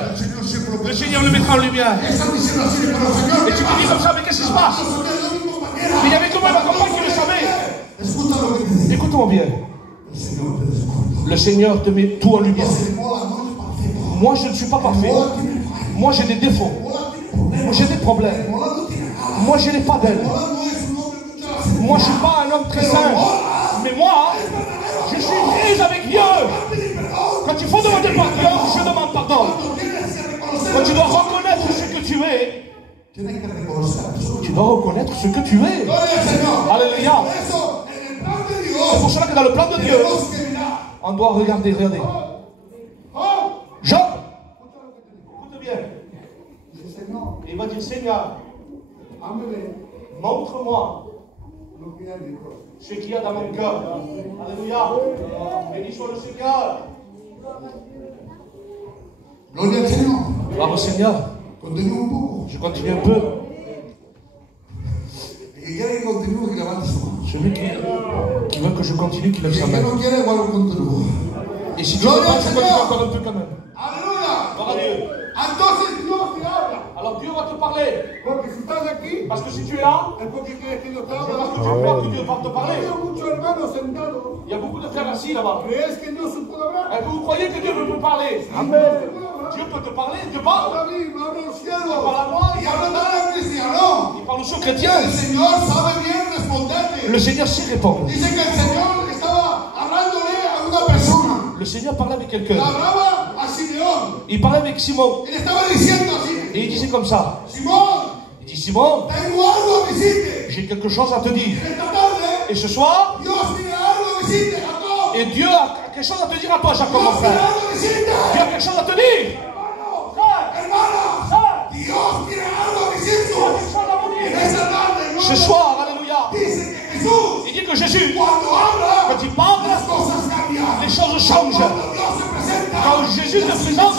Le Seigneur le mettra en lumière. Et tu te dis comme ça, mais qu'est-ce qui se passe? Mais il y avait quand même ma compagne qui le savait. Écoute-moi bien. Le Seigneur te met tout en lumière. Moi, je ne suis pas parfait. Moi, j'ai des défauts. Moi, j'ai des problèmes. Moi, je n'ai pas d'aide. Moi, je ne suis pas un homme très saint. Mais moi, je suis prise avec Dieu. Quand il faut demander pardon, je demande pardon. Quand tu dois reconnaître ce que tu es, tu dois reconnaître ce que tu es. Alléluia. C'est pour cela que dans le plan de Dieu, on doit regarder, regardez. Job, écoute bien. Et il va dire, Seigneur, montre-moi ce qu'il y a dans mon cœur. Alléluia. Béni soit le Seigneur. Gloria al Señor. Gloire au Seigneur. Continúa un poco. Je continue un peu. El que quiere que continúe, que levante su mano. Celui qui veut que je continue, qui lève Y sa el que main. no quiere, igual continúa. Et si tu veux pas, je continue encore un peu quand même. Aleluya. Gloire à Dieu. Entonces Dios te habla. Alors Dieu va te parler. Porque si estás aquí, Parce que si tu es là, es porque quieres que Dios te c'est hable. parce que tu crois que Dieu va te parler. Hay muchos hermanos sentados. Il y a beaucoup de frères assis là-bas. ¿Crees que Dios se puede hablar? Est-ce que vous croyez que Dieu veut te parler? Dieu peut te parler, Dieu parle. Habla a mí, me habla a los cielos. Habla a moi, Y habla también al cristiano. Il parle aussi aux chrétiens. El Señor sabe bien responderte. Le Seigneur sait répondre. Dice que el Señor estaba hablándole a una persona. Le Seigneur parlait avec quelqu'un. Le hablaba a Simeón. Il parlait avec Simon. Y le estaba diciendo así. Et il disait comme ça. Simón, Il dit, Simon, tengo algo a decirte. j'ai quelque chose à te dire. Esta tarde, Et ce soir, Dios tiene algo a decirte, Jacob. et Dieu a quelque chose à te dire à toi, Jacob, mon Dios tiene frère. algo a decirte. Dieu a quelque chose à te dire. Frère, Hermana, frère, Dios tiene algo a Dieu a decirte. quelque chose à vous dire. Esta tarde, Ce soir, alléluia, dice que Jesús, il dit que Jésus, cuando habla, quand il parle, las cosas cambian. les choses changent. Cuando Dios se presenta, Quand Jésus te présente,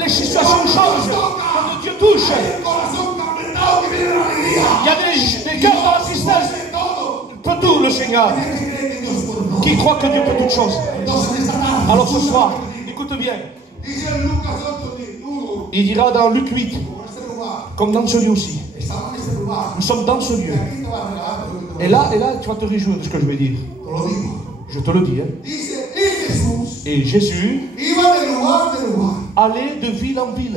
les situations changent. Quand Dieu touche, el corazón quebrantado que viene la alegría. il y a des cœurs dans la tristesse. De todo. Il peut tout, le Seigneur. Tienes que creer que Dios puede todo. Qui croit que Dieu peut toutes choses. Entonces, esta tarde, Alors ce soir, écoute bien. dice en Lucas 8, Il dira dans Luc 8, en este lugar, comme dans ce lieu aussi. estamos en este lugar. Nous sommes dans ce lieu. Aquí te va a regalar, te lo Et là, tu vas te réjouir de ce que je vais dire. digo. Je te le dis. Hein. Dice, y Jesús Et Jésus iba de lugar en lugar. allait de ville en ville.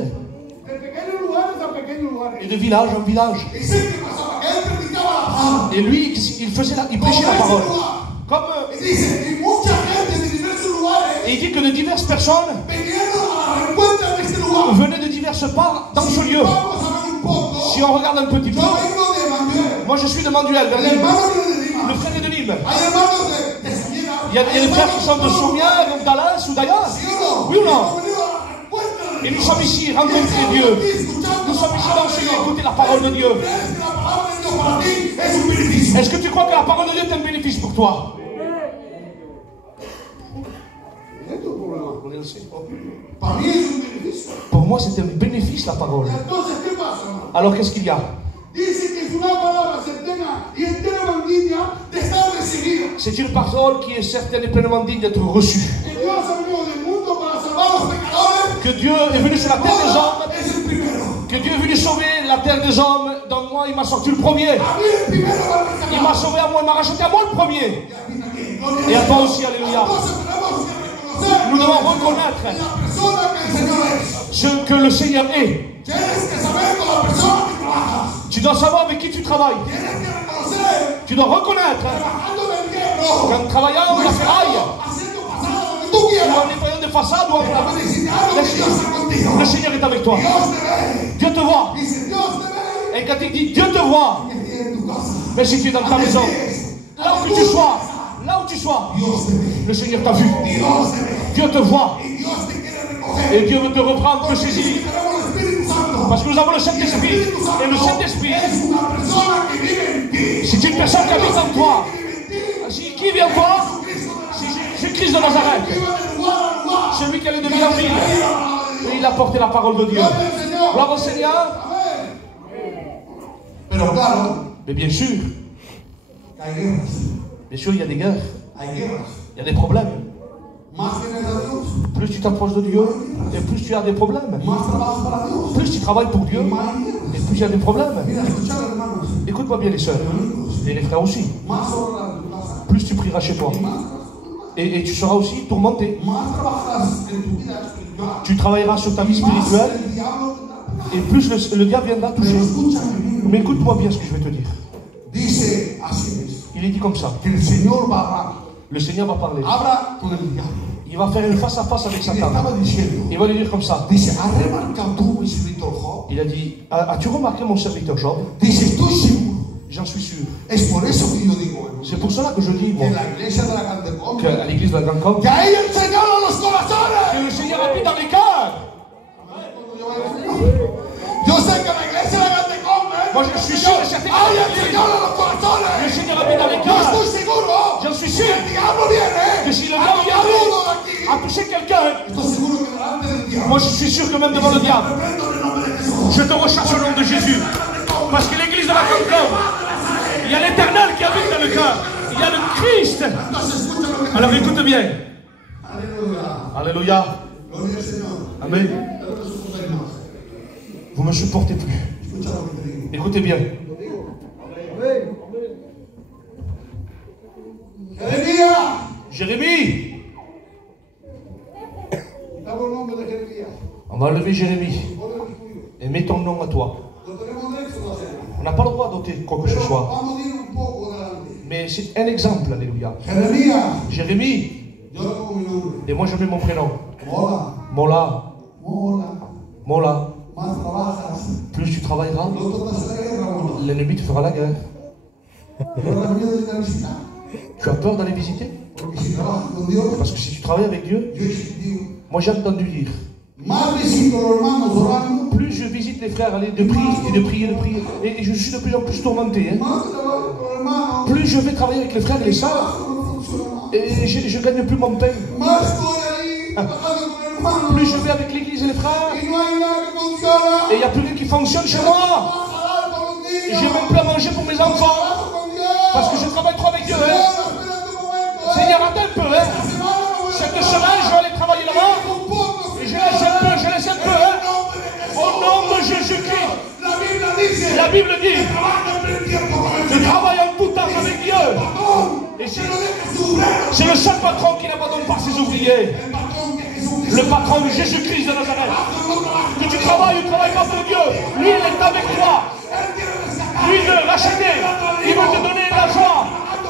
De pequeños lugares a pequeños lugares. Et de village en village. Dice que pasaba, que él predicaba la palabra. Et lui, il prêchait la parole. Comme, Y dice, y mucha gente de diversos lugares et il dit que de diverses personnes vinieron a la encuentra en este lugar. venaient de diverses parts dans ce lieu. Vamos a ver un poco. Si on regarde un petit peu, Yo vengo de Manuel. moi je suis de Manduel, vers El Nîmes. hermano de Lima. Le frère est de Nîmes. Hay hermanos de Sumiera. Il y a des frères qui sont de Soumière, donc d'Alas ou d'ailleurs. ¿Sí o no? Oui ou non? Hemos venido a la encuentra de Et nous sommes ici, rencontrer Dieu. Nous sommes ici dans ce lieu, écouter la parole de Dieu. ¿Crees que la palabra de Dios para ti es un beneficio? Est-ce que tu crois que la parole de Dieu est un bénéfice pour toi? Gloria al Señor. Para mí es un beneficio. Pour moi, c'est un bénéfice, la parole. Y entonces, ¿qué pasa, hermano? Alors, qu'est-ce qu'il y a? Dice que es una palabra certera y enteramente digna de estar recibida. C'est une parole qui est certaine et pleinement digne d'être reçue. Que Dios ha venido del mundo para salvar a los pecadores. Que Dieu est venu sur la terre des hommes. Ahora es el primero. Que Dieu est venu sauver la terre des hommes. Dans moi, il m'a sorti le premier. A mí el primero va a rescatar. Il m'a sauvé à moi, il m'a racheté à moi le premier. Y a mí también. Gloria Et à al toi Señor. aussi, alléluia. Entonces tenemos que reconocer Nous devons reconnaître la persona que el Señor es. ce que le Seigneur est. Tienes que saber con la persona que trabajas. Tu dois savoir avec qui tu travailles. Tienes que reconocer Tu dois reconnaître trabajando del hierro. qu'en travaillant de la ferraille, Haciendo pasada donde tú ou quieras. en nettoyant des façades, ou en... Pero necesitamos que Dios está contigo. le Seigneur est avec toi. Dios te ve. Dieu te voit. Dice Dios te ve. Et quand il dit Dieu te voit, Que estés en tu casa. mais si tu es dans ta maison, là où que tu sois, Dios te ve. le Seigneur t'a vu. Dios te ve. Dieu te voit. Y Dios te quiere recoger. Et Dieu veut te reprendre, te saisir. Tenemos el Espíritu Santo. Parce que nous avons le Saint-Esprit. El Espíritu Santo Et le Saint-Esprit, es una persona que vive en ti. c'est une personne qui habite en toi. Qui vient en toi? C'est Jésus-Christ de Nazareth. Iba de lugar a lugar. Celui qui allait de ville en ville. Et il a porté la parole de Dieu. Gloria al Señor. Gloire au Seigneur. Amén. Pero claro, Mais bien sûr, que hay guerras. bien sûr, il y a des guerres. Hay guerras. Il y a des problèmes. Más tienes a Dios, Plus tu t'approches de Dieu, et plus tu as des problèmes. más trabajas para Dios. Plus tu travailles pour Dieu, Más hay guerras. et plus il y a des problèmes. Mira, escuchar, hermanos. Écoute-moi bien les sœurs, et les frères aussi. Más oras en tu casa. Plus tu prieras chez toi, Y más et tu seras aussi tourmenté. más trabajarás en tu vida espiritual. Tu travailleras sur ta vie Más spirituelle, el diablo te et plus le diable viendra toucher. Pero escúchame bien. Mais écoute-moi bien ce que je vais te dire. Dice así es. Il est dit comme ça. Que el Señor va a hablar. Le Seigneur va parler. Habla con el diablo. Il va faire une face à face avec Y le Satan. estaba diciendo. Il va lui dire comme ça. Dice, ¿has remarcado tú, mi servitor Job? Il a dit, as-tu remarqué mon serviteur Job? Dice, estoy seguro. J'en suis sûr. Es por eso que yo digo, hermano, C'est pour cela que je dis, moi, que la iglesia de la Candecom, qu'à l'église de la Grande Côte, que ahí el Señor a los corazones. que le Seigneur habite dans les cœurs. Yo sé que la iglesia de la Candecom, Moi, je suis sûr et certain que hay el le Señor a los corazones. Seigneur habite dans les Yo cœurs. estoy seguro J'en suis que sûr el diablo viene que si le a diable tocar uno de vient aquí. à toucher quelqu'un, Estoy seguro que delante del diablo. moi je suis sûr que même devant le diable, Reprendo en el nombre de Jesús. je te recherche au nom de Jésus. Parce que l'église de la Grande Côte, il y a l'éternel qui habite dans le cœur. Il y a le Christ. Entonces escucha lo que Alors écoute bien. Aleluya. Alléluia. Gloria al Señor. Amen. Dale sus hermanos. Vous me supportez plus. Escucha lo que te digo. Écoutez bien. Jeremías. Jérémie. Dame el nombre de Jeremías. On va lever Jérémie. Ponle el tuyo. Et mets ton nom à toi. No tenemos derecho a hacerlo. On n'a pas le droit d'ôter quoi que ce Pero soit. vamos a ir un poco adelante. Mais c'est un exemple, alléluia. Jeremías. Jérémie. Yo le pongo mi nombre. Et moi je mets mon prénom. Mola. Mola. Mola. Mola. Más trabajas. Plus tu travailleras, No tocas la guerra, Mola. l'ennemi te fera la guerre. Pero la miedo de ir a visitar. Tu as peur d'aller visiter? Porque si trabajas con Dios, Parce que si tu travailles avec Dieu, yo digo, moi j'ai entendu dire, más visito a los hermanos orando, plus je visite les frères, aller de prier et de prier, de prier, et je suis de plus en plus tourmenté. Hein. más trabajo con los hermanos, Plus je vais travailler avec les frères et les sœurs, no funciona. et je gagne plus mon pain. Más estoy ahí trabajando con hermanos Plus je vais avec l'église et les frères, y no hay nada que funciona. et il n'y a plus rien qui fonctionne chez moi. Vas a dar con los J'ai niños. même plus à manger pour mes enfants, Trabajo con Dios. parce que je travaille trop avec Dieu. Señor, Hein. espera tu momento. Seigneur, attends un peu. Hein. Esta semana no voy a Cette semaine, je vais aller travailler là-bas, con pocos. et je laisse un peu, je laisse un peu. Hein. Au nom de Jésus-Christ. La Biblia dice, La Bible dit, trabaja en el tiempo con el je travaille en tout temps avec Dieu. patrón. Et Que no deje sus obreros. c'est le seul patron qui n'abandonne pas ses ouvriers. El patrón que Jesús Le patron de Jésus-Christ de Nazareth. no trabaja. Que tu travailles ou ne travailles pas pour Dieu, lui il est avec toi. Él quiere rescatar. Lui il veut racheter. Il veut te donner de l'argent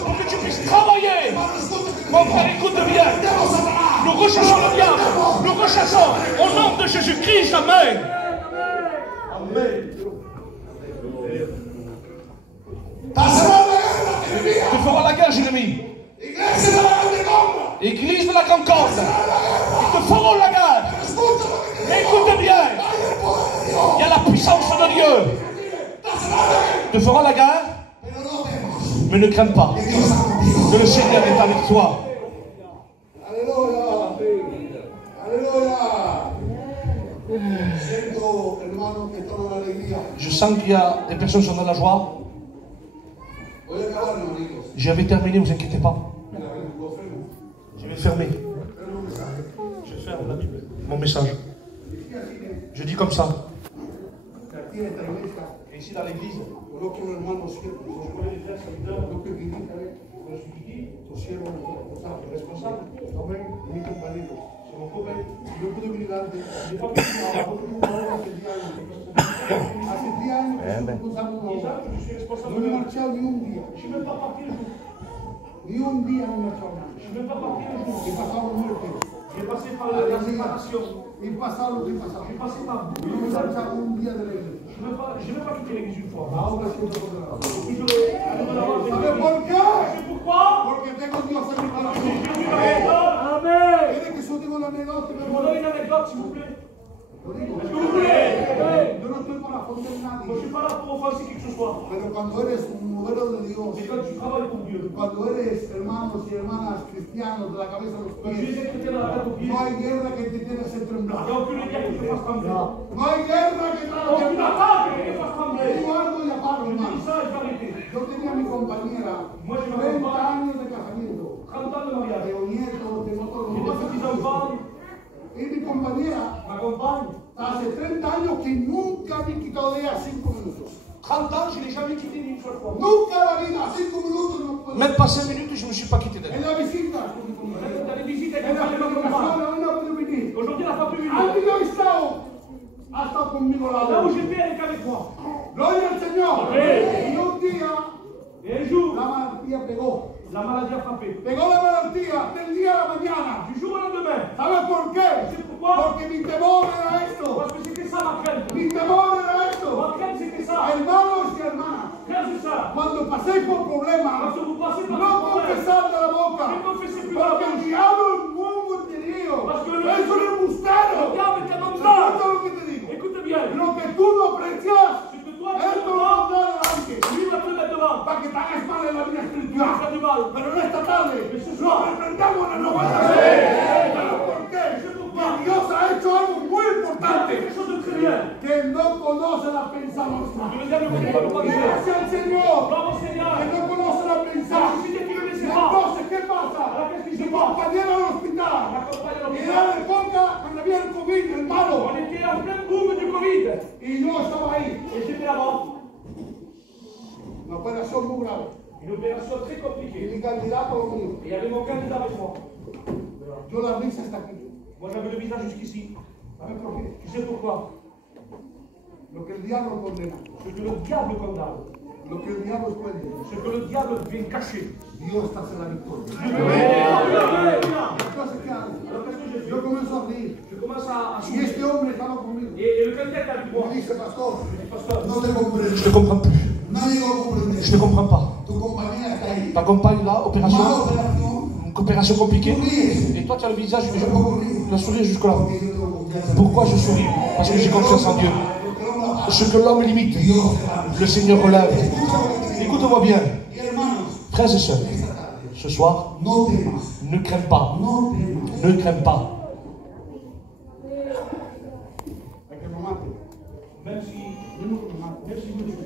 pour que tu puisses travailler. Mon frère, écoute bien. Nous recherchons le diable. Nous recherchons au nom de Jésus-Christ. Amen. Pasará la guerra, Jeremías. Tu feras la guerre, Jérémie. Iglesia de la Candecom. Église de la Grande Côte. Ils te feront la guerre. Escucha lo que te digo. Écoute bien. Hay el poder de Dios. Il y a la puissance de Dieu. Pasará la guerra. Tu feras la guerre, Pero no temas. mais ne crains pas. Que Dios está contigo. Que le Seigneur est avec toi. Aleluya. sens qu'il y a des personnes qui sont dans la joie. Voy a acabar, hermanitos. J'avais terminé, vous inquiétez pas. Mira, ven, lo freno. Je vais fermer. Freno un mensaje. Je ferme la Bible. Mon message. Dije así que Je dis comme ça. aquí en esta iglesia Et ici dans l'église, conozco un hermano siervo, no pequeñita, los siervos responsables, amén, mi compañero. Yo pude venir antes, hace 10 años que estoy responsable de una obra. No me he marchado ni un día. Ni un día no me he marchado nada. He pasado muerte. J'ai passé par la séparation. He pasado lo que he pasado. J'ai passé par beaucoup No me he de choses. marchado un día de la iglesia. Je n'ai pas quitté l'église une fois. La obra siempre por delante. Toujours de la voix. ¿Sabe por qué? C'est pourquoi? Porque tengo Dios en mi corazón. Amen. ¿Quiere que yo diga una anécdota? Je vous donne une anecdote, s'il vous plaît. Lo digo. Est-ce que vous voulez? Yo no estoy para ofender a Moi, je ne nadie. suis pas là pour offenser qui que ce soit. Pero cuando eres un modelo de Dios, Mais quand tu travailles pour Dieu, cuando eres hermanos y hermanas cristianos de la cabeza a los quand tu es pies, chrétien dans la tête au pied, no hay guerra que te tenga que hacer il temblar. n'y a aucune guerre qui te fasse trembler. No hay guerra que te haga Aucune temblar. attaque qui te fasse trembler. Digo algo y apago, Je dis hermano. ça et je vais arrêter. Yo tenía a mi compañera, Moi, je 30 años de casamiento, 30 ans de mariage. tengo nietos, tengo todo J'ai lo des petits que enfants, Y mi compañera, ma compagne. hace 30 años que nunca me he quitado de ella 5 minutos. 30 ans, je ne l'ai jamais quitté ni une seule fois. Nunca en la vida, 5 minutos no puedo. même pas 5 minutes, je ne me suis pas quitté d'elle. En la visita con mi compañera. T'as des visites avec En la ma compagne. predicación, no puedo venir. Aujourd'hui, elle n'a pas pu venir. Alguien ha estado conmigo a la Là où hora. j'étais, elle était avec moi. Gloria al Señor. Amén. Y un día Et un jour, la malaltía pegó. la maladie a frappé. Pegó la malaltía del día a la mañana. Du jour au lendemain. ¿Sabes por qué? C'est pourquoi? Porque mi temor era esto. Parce que c'était ça ma crainte. Mi temor era esto. Ma crainte, c'était ça. Hermanos y hermanas, Crainte, c'est ça. cuando paséis por problemas, Parce que vous passez par no ce problème. confesar de la boca. Ne confessez plus de la Porque el bouche. diablo es muy monterío. Parce que le- Es un embustero. Le diable est un Escucha menteur. lo que te digo. Écoute bien. Lo que tú no aprecias, Ce que toi, tu esto lo entends, va a dar adelante. lui va te le mettre devant. Para que te hagas mal en la vida Tu vas espiritual. faire du mal. Pero en esta tarde lo reprendamos en el nombre de Sí. Jesús. ¿Sabes por qué? Sí. Que Dios ha hecho algo muy Il y a importante. quelque chose de très bien. Que no conoce la pensamiento. Que le diable ne connaît pas le pensée. Gracias al Señor. Bravo Seigneur. Que no conoce la pensar. Il suffit qu'il ne le Y sait pas. entonces, ¿qué pasa? Mi compañero al hospital. La compagne de Y l'hôpital. era de época cuando había el COVID, el malo. On était en plein boom du Covid. Y yo estaba ahí. Et j'étais là-bas. Una operación muy grave. Une opération très Y compliquée. mi candidato lo mío. Et il y avait mon candidat avec moi. Yo la risa está aquí. Moi j'avais le visage jusqu'ici. ¿Sabes por qué? Tu sais pourquoi? Lo que el diablo condena. Ce que le diable condamne. Lo que el diablo esconde. Ce que le diable vient cacher. Dios está en la victoria. Alléluia. Entonces, ¿qué hago? Alors qu'est-ce que j'ai fait? Yo comienzo a reír. Je commence à Y sourire. este hombre estaba conmigo. Et le candidat est avec moi. Me dice, pastor, Pasteur, no te comprendo. Je ne comprends plus. Nadie lo comprende. Je ne comprends pas. Tu compañera está ahí. Ta compagne là, Mala opération, operación. une opération compliquée. Tú ríes. Et toi, tu as le visage, Yo puedo reír. tu as sourire jusque-là. Porque yo tengo confianza. Pourquoi je souris? Parce que j'ai confiance en Dieu. Porque el hombre la Ce que l'homme limite, Dios te da. le Seigneur relève. Escucha lo que te digo. Écoute-moi bien, Y hermanos, frères et sœurs, esta tarde, ce soir, no temas. ne crains pas, No temas. ne crains pas. Hay que lo mate. même si, Mismo que lo mate. même si vous dites,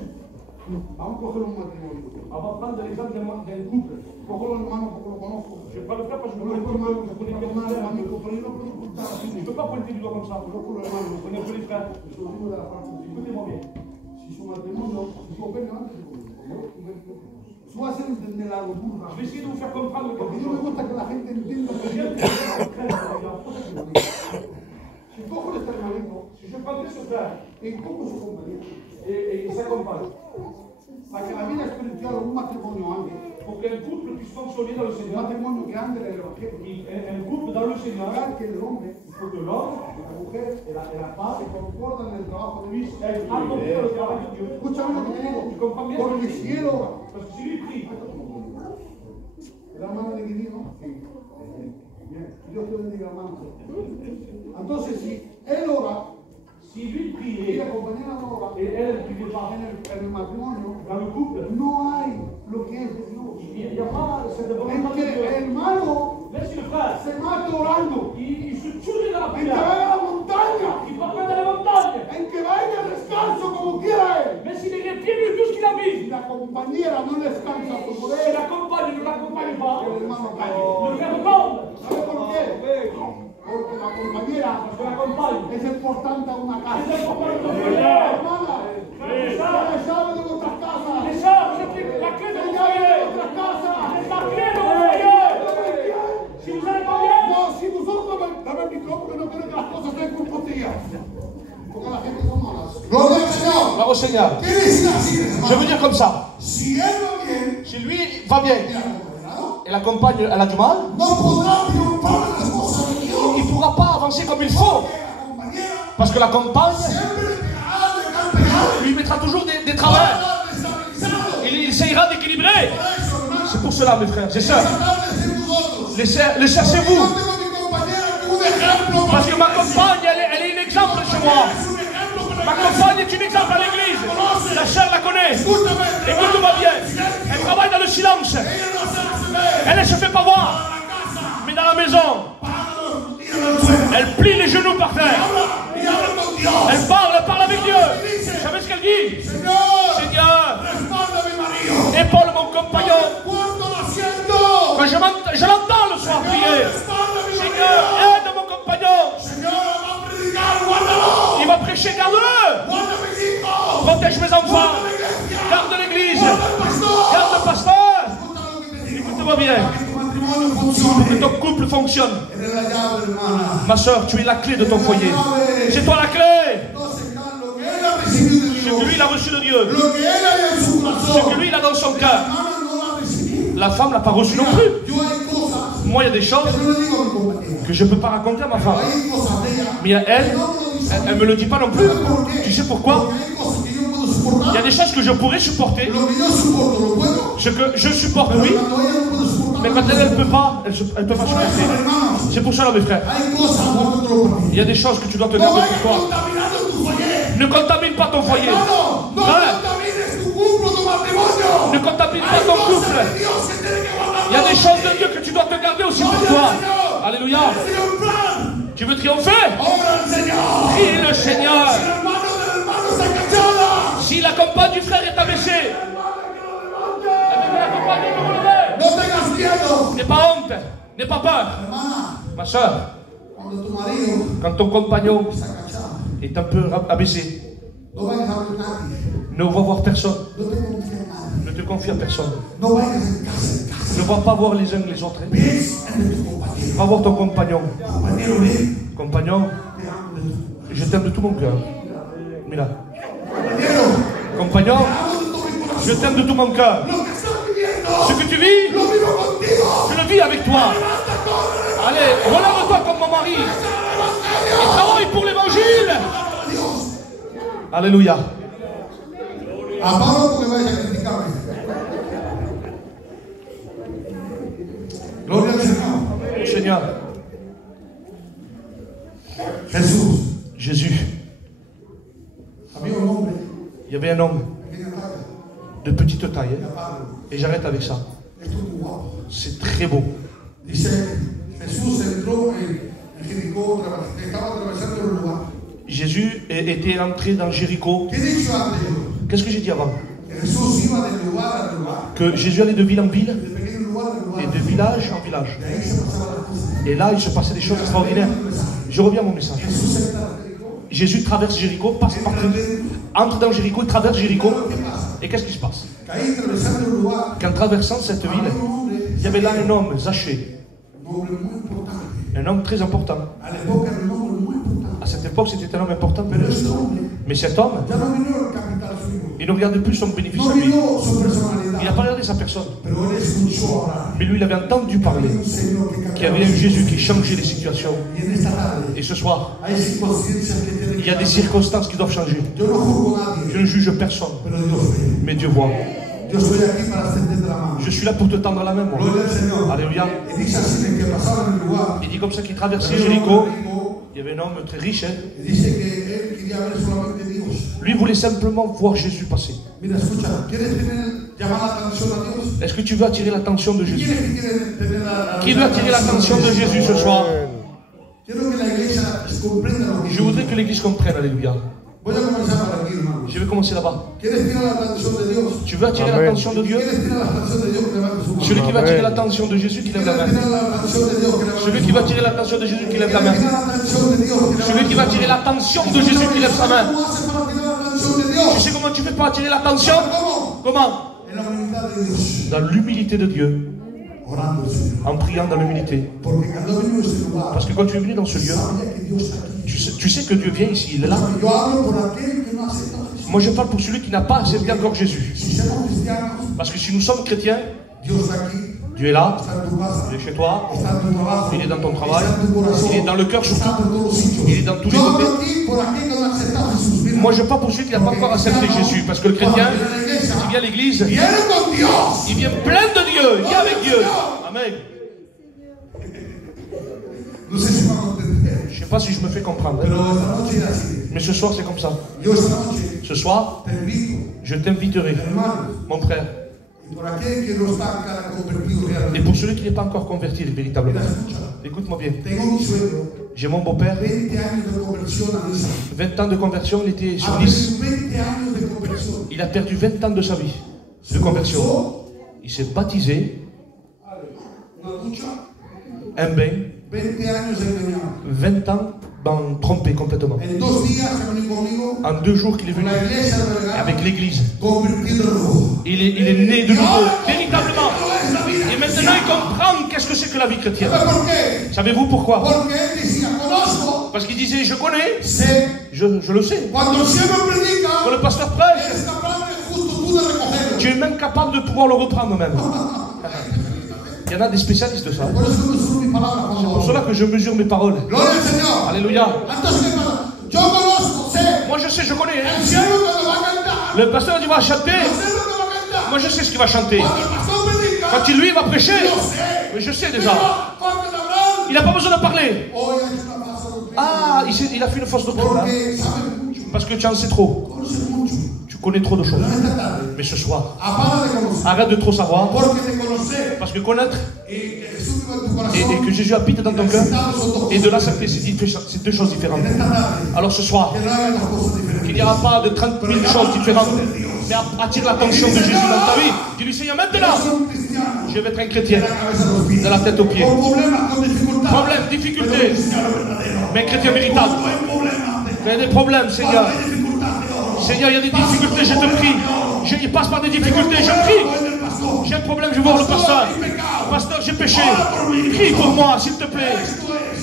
Vamos a coger un matrimonio. on va prendre l'exemple d'un couple. Cojo los hermanos porque lo conozco. Je ne vais pas le faire parce que je Conozco connais hermanos, je connais conozco bien más mon frère. hermanos, pero yo no puedo ocultar así. Je ne peux pas pointer du doigt comme ça. Conozco los hermanos. Je connais un peu les frères. Eso lo digo de la parte de Écoutez-moi bien. Si su matrimonio, si convenio antes, eso va a ser de la locura. Je vais essayer de vous faire comprendre Porque quelque no me chose. gusta que la gente entienda que J'aime yo. que les frères soient bien. Si cojo este hermanito Si je prendrais ce frère y cojo su compañero, et sa compagne, para que la vida espiritual o un matrimonio ande, pour qu'un couple puisse fonctionner dans le un Seigneur, matrimonio que ande en el evangelio, un couple dans le Seigneur, haga que el hombre il faut que l'homme y la mujer et la femme se concordan en el trabajo de Dios. aient accompli le travail de Dieu. Escúchame lo que te digo, Tu comprends bien? porque si él ora, Parce que si lui prie, el hermano de Guineo, bien, Dios te bendiga, hermano. Entonces, si él ora si lui y priait la compañera no ora, et elle ne priait pas en el matrimonio, dans le couple, no hay lo que es de Dios. il n'y a pas cette Es volonté de que Dieu. el hermano Même si le frère, se mata orando, il se tuerait dans la en que prière, vaya a la montaña, il va pas dans la montagne, en que vaya al descanso como quiera él. mais l'église. Si la compañera no descansa por Si poder, la compagne ne t'accompagne pas, el hermano cae. le frère tombe. ¿Sabe por qué? Porque la compañera Parce que la compagne, es importante a una c'est casa. important de ton foyer. Hermana, la llave de vuestras casas. Les sœurs, c'est la clé de mon foyer. Vuestras casas. C'est la clé de mon foyer. Si vous allez pas bien, No, si vosotros dame el micrófono, no quiero que las cosas estén con costillas. Porque la gente son malas. Gloria al Señor. Gloire au Seigneur. Quiere decir así, Je veux hermano. dire comme ça. Si él va bien, Si lui va bien y la condenado, et la compagne elle a du mal, no podrá triunfar en las cosas de Dios. il ne pourra pas avancer comme il faut. Porque la compañera Parce que la compagne siempre le pegará de campear. lui mettra toujours des travers. Para desestabilizarlo. Il essayera d'équilibrer. Por eso, hermano, C'est pour cela, mes frères et sœurs. esta tarde es de nosotros. Les sœurs, c'est Yo vous. tengo mi compañera que un ejemplo para Parce que ma compagne, elle est un exemple chez moi. es un ejemplo para Ma compagne est un exemple à l'église. La sœur la connaît. Escúchame, Écoute-moi bien. Elle travaille dans le silence. ella no se hace ver. Elle ne se fait pas voir. Mais dans la maison, Y en el suelo. elle plie les genoux par terre. Y habla con Dios. Elle parle avec Dieu. Vous savez ce qu'elle dit? Señor, Seigneur, respalda a mi marido. épaule mon compagnon. Cuarto lo siento. Quand je l'entends le soir prier. Respalda a mi Seigneur, marido. aide mon compagnon. Señor, va a predicar, guárdalo. Il va prêcher, garde-le. Guarda a mis hijos. Protège mes enfants. Garde l'église. Guarda al pastor. Garde le pasteur. Escucha lo que te digo. Écoute-moi bien. Para que tu matrimonio funcione. Que ton couple fonctionne. Eres la llave, hermana. Ma soeur, tu es la clé de ton foyer. C'est toi la clé. Entonces, lo que él ha recibido de Ce Dios, que lui, il a reçu de Dieu. lo que él hay en su Ce corazón, que lui, il a dans son la cœur. hermana no lo ha recibido. La femme l'a pas reçu non plus. Yo hay cosas Moi, il y a des choses que no le digo a mi compañera. que je ne peux pas raconter à ma femme. Hay cosas de ella Mais elle, que no me lo dice a mí. elle me le dit pas non plus. ¿Por qué? Tu sais pourquoi? Porque hay cosas que yo puedo Il y soportar. a des choses que je pourrais supporter. Lo que yo soporto lo puedo. Ce que je supporte, Pero oui. cuando ella no puede soportar, Mais quand elle ne peut pas, elle peut pas por eso, supporter. hermanos, C'est pour cela, mes frères. hay cosas, guárdatelo para Il ti. y a des choses que tu dois te No garder vayas pour toi. contaminando tu foyer. Ne contamine pas ton foyer. Hermano, no Hein? contamines tu couple, tu matrimonio. Ne contamine pas Hay ton cosas couple. de Dios que tienes que guardar. Il y a des choses de Dieu que tu dois te garder aussi pour toi. Alléluia. Tiene un plan. Tu veux triompher? Ora al Señor. Prie le Seigneur. El hermano del hermano se cachada. Si la compagne du frère est abaissée, la compagne est relevée. No tengas miedo. N'aie pas honte, n'aie pas peur. Hermana, Ma soeur, cuando tu marido quand ton compagnon se agachaba, est un peu abaissé, no vayas a ver nadie. ne va voir personne, No te confíes en nadie. ne te confie à personne. No vayas en casa. Ne va pas voir les uns les autres. Piensa en tu compañero. Va voir ton compagnon. Compañero, ven. Compagnon, Te amo de tu je t'aime de tout mon cœur. Mira. compañero. Compagnon, Te amo de todo mi corazón. je t'aime de tout mon cœur. Lo que estás viviendo, Ce que tu vis, lo vivo contigo. je le vis avec toi. Levanta, corre, Allez, relève-toi comme mon mari. Et travaille pour l'évangile. a Dios. Alléluia. Aparo porque vayas a criticarme. Gloria al Señor. Seigneur, Jesús. Jésus, Había un hombre, il y avait un homme pequeña talla, de petite taille. y Pablo. Et j'arrête avec ça. Esto es muy guapo. C'est très beau. Dice, Jesús entró en Jericó, estaba atravesando el lugar. Jésus était entré dans Jéricho. ¿Qué he dicho antes yo? Qu'est-ce que j'ai dit avant? Jesús iba del lugar al lugar, Que Jésus allait de ville en ville de pequeño lugar al lugar. et de village en village. Y ahí se pasaban las cosas. Et là, il se passait des choses extraordinaires. Je reviens à mon message. Jesús entra a Jericó. Jésus traverse Jéricho, passe par entre dans Jéricho, il traverse Jéricho. Et qu'est-ce qui se passe? Ahí atravesando el lugar, Qu'en traversant cette ville, había un hombre, il y avait là un homme, Zachée, un hombre muy importante. un homme très important. A la época era un hombre muy importante. À cette époque, c'était un homme important. Pero este hombre Mais cet homme, ya no vino el capital suyo. il ne regardait plus son bénéfice No à lui. vino su Il n'a personalidad. pas regardé sa personne. Pero él escuchó hablar. Mais lui, il avait entendu parler Había un Señor que qu'il y avait cambiaba. un Jésus qui changeait les situations. Y en esta tarde Et ce soir, hay circunstancias que tienen il y que a des cambiar. circonstances qui doivent changer. Yo no juzgo a Je nadie, ne juge personne, pero Dios ve. mais Dieu voit. Yo estoy aquí para extender la mano. Je suis là pour te tendre la main, moi. Gloria al Señor. Alléluia. Y dice así de que pasaba en el lugar. Il dit comme ça qu'il traversait Había un Jéricho. hombre rico, Il y avait un homme très riche. Hein. y dice que él quería ver solamente a Dios. Lui voulait simplement voir Jésus passer. Mira, escucha, ¿quieres llamar la atención a Dios? Est-ce que tu veux attirer l'attention de Jésus? ¿Quién es que quiere tener Qui veut attirer l'attention de Jésus ce soir? Quiero que la iglesia comprenda lo que Je voudrais que l'Église comprenne, alléluia. Voy a comenzar por aquí, hermano. Je Je vais commencer là-bas. ¿Quieres tirar la atención de Dios? Tu veux attirer l'attention de Dieu? ¿Quieres tirar la atención de Dios? Que levante su mano. Celui qui va attirer l'attention de Jésus, qui lève la ¿Quieres main. tirar la atención de Dios? Que levante Celui qui va attirer l'attention de Jésus, qui lève la main. ¿Quieres tirar la atención de Dios? Que levante Celui qui va attirer l'attention de Jésus, qui lève sa main. ¿Cómo haces para tirar la atención de Dios? Tu sais comment tu fais pour attirer l'attention? ¿Cómo? Comment? En la humildad de Dios. Dans l'humilité de Dieu, Orando al Señor. en priant dans l'humilité. Porque cuando vino a este lugar, Parce que quand tu es venu dans ce lieu, sabía que Dios está aquí. tu sais que Dieu vient ici, il est là. Yo hablo por aquel que no acepta a Jesús. Moi je parle pour celui qui n'a pas accepté encore Jésus. Si somos cristianos, Parce que si nous sommes chrétiens, Dios está aquí, Dieu est là, está en tu casa, il est chez toi, está en tu trabajo, il est dans ton travail, está en tu corazón, il est dans le cœur surtout, está en todos los sitios. il est dans tous les Yo côtés. hablo aquí por aquel que no ha aceptado a Jesús. Mira, Moi je parle pour celui qui n'a pas encore accepté Jésus. Parce que le chrétien, qui vient à l'église, viene con Dios. il vient plein de Dieu, il vient avec Dieu. Amen. No sé si me van a entender, Je ne sais pas si je me fais comprendre, hein. pero esta noche es así. Mais ce soir c'est comme ça. Yo esta noche Ce soir, te invito, je t'inviterai, hermanos, mon frère, y por aquel que no está acá convertido et realmente. pour celui qui n'est pas encore converti véritablement. Mira, escucha, Écoute-moi bien. tengo mi suegro, J'ai mon beau-père, 20 años de conversión a Niza. 20 ans de conversion, il était sur Ha 10. perdido 20 años de conversión. Il a perdu 20 ans de sa vie de conversion. Il s'est baptisé, Una ducha, un bain, 20 años engañado. 20 ans trompé complètement. En 2 días se venido conmigo En 2 jours qu'il est con venu la iglesia de Vergara, avec l'église, convertido en rojo. il est né de nouveau, véritablement. Et maintenant il comprend qu'est-ce que c'est que la vie chrétienne. ¿Sabes por qué? Savez-vous pourquoi? Porque él decía, conozco, Parce qu'il disait, je connais, sé, je le sais. cuando el cielo predica, Quand le pasteur prêche, es capaz de justo tú de recogerlo. tu es même capable de pouvoir le reprendre même. Il y en a des spécialistes de ça. Por eso me subo mi palabra C'est pour cuando cela que je mesure mes paroles. Gloria al Señor. Alléluia. Entonces, ¿qué pasa? Yo conozco, sé, Moi je sais, je connais. el Hein. cielo cuando va a cantar, Le pasteur il va chanter. yo sé lo que va a cantar. Moi je sais ce qu'il va chanter. Cuando el pastor predica, Quand il lui va prêcher, yo sé. mais je sais Pero, déjà. porque Abraham Il n'a pas besoin de parler. hoy ha hecho una falsa doctrina. Ah, il a fait une fausse doctrine là. Porque sabe mucho, Parce que tu en sais trop. conoce mucho. Tu connais trop de choses. Pero esta tarde, Mais ce soir, apaga de conocer. arrête de trop savoir. Porque te conocer Parce que connaître y que Jesús viva en tu et corazón. que Jésus habite dans ton cœur et de l'accepter, c'est deux choses différentes. En esta tarde, Alors ce soir, que no hagan las cosas diferentes. qu'il n'y aura pas de 30 000 choses différentes, mais attire l'attention de Jésus dans ta vie. Dis-lui, Seigneur, maintenant, Soy un cristiano. je vais être un chrétien, De la cabeza a los pies. de la tête aux pieds. Con problemas, con dificultades. Problème, Pero un difficulté, cristiano verdadero. mais un chrétien véritable. Cuando hay problemas, Il y a des problèmes, Seigneur. cuando hay dificultades, oro. Seigneur, il y a des difficultés, je te prie. Il passe par des difficultés, je prie. Oye, el pastor. J'ai un problème, je vais voir le pasteur. Pasteur, j'ai péché. Prie pour moi, s'il te plaît.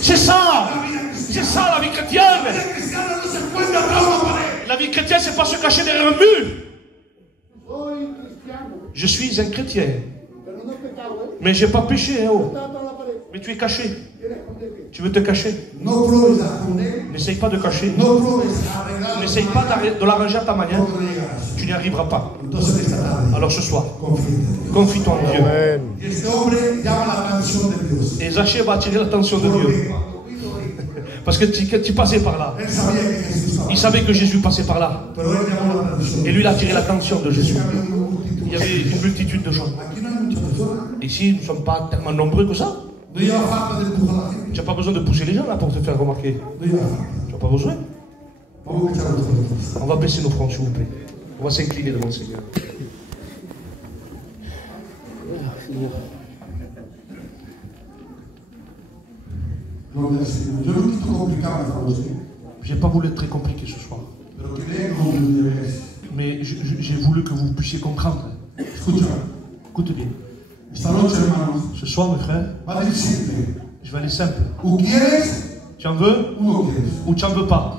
C'est ça. C'est ça la vie chrétienne. El cristiano no se encuentra atrás de una pared. La vie chrétienne, c'est pas se cacher derrière un mur. Soy cristiano, Je suis un chrétien. pero no he pecado, ¿eh? Mais j'ai pas péché, hein, oh. Está atrás de la pared. Mais tu es caché. ¿Quieres esconder qué? Tu veux te cacher. No pruebes a esconder. N'essaye pas de cacher. No pruebes a arreglar. N'essaye pas de l'arranger à ta manière. Porque no llegarás. Tu n'y arriveras pas. Entonces esta tarde, Alors ce soir, confía en Dios. confie-toi en Dieu. Y este hombre llama la atención de Dios. Et Zachée va attirer l'attention de Dieu. Porque cuando vino ahí, Parce que tu passais par là. él sabía que Jesús estaba. Il savait que Jésus passait par là. Pero él llamó la atención. Et lui, il a attiré l'attention de Jésus. Había una multitud. Il y avait une multitude de gens. Aquí no hay muchas personas. Ici, nous ne sommes pas tellement nombreux que ça. No lleva falta de empujar a la gente. Tu n'as pas besoin de pousser les gens là pour te faire remarquer. No lleva falta. Tu n'as pas besoin. Vamos a echar los ojos. On va baisser nos fronts, s'il vous plaît. On va s'incliner devant le Seigneur. Gloria al Señor. Yo no quiero complicarme para usted. Je n'ai pas voulu être très compliqué ce soir. Pero quería que comprendiera. Mais j'ai voulu que vous puissiez comprendre. Escucha. Écoute bien. Esta noche, hermanos, Ce soir, mes frères, va a decir simple. je vais aller simple. O quieres Tu en veux o no quieres. ou tu n'en veux pas?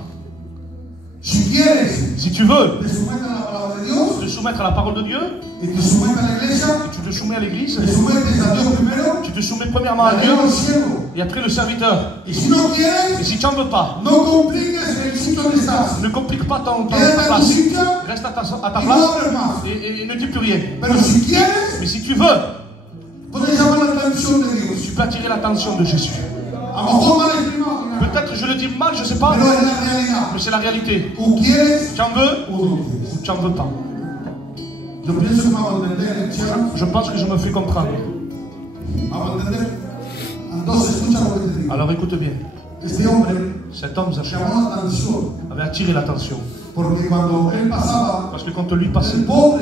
Si quieres, Si tu veux te sometes a la palabra de Dios te soumettre à la parole de Dieu, y te sometes a la iglesia, tu te soumets à l'église, te sometes a Dios primero, tu te soumets premièrement à a Dieu Dios al cielo. et après le serviteur. Y si no Et quieres, si tu n'en veux pas, no compliques el sitio donde estás. ne complique pas ta Quédate en tu place. sitio Reste à ta y no place hables más. et ne dis plus rien. Pero si quieres, Mais si tu veux, puedes llamar la atención de Dios. tu peux attirer l'attention de Jésus. A lo mejor mal exprimado, Peut-être je le dis mal, je ne sais pas, pero es la realidad. mais c'est la réalité. O quieres Tu en veux o no quieres. ou tu n'en veux pas. Yo pienso que vamos a entender el cielo. Je pense que je me fais comprendre. Vamos a entender. Entonces, escucha lo que te digo. Alors écoute bien. Este hombre Cet homme, Zachée, llamó la atención avait attiré l'attention Porque cuando él pasaba, Parce que quand lui passait, el pobre,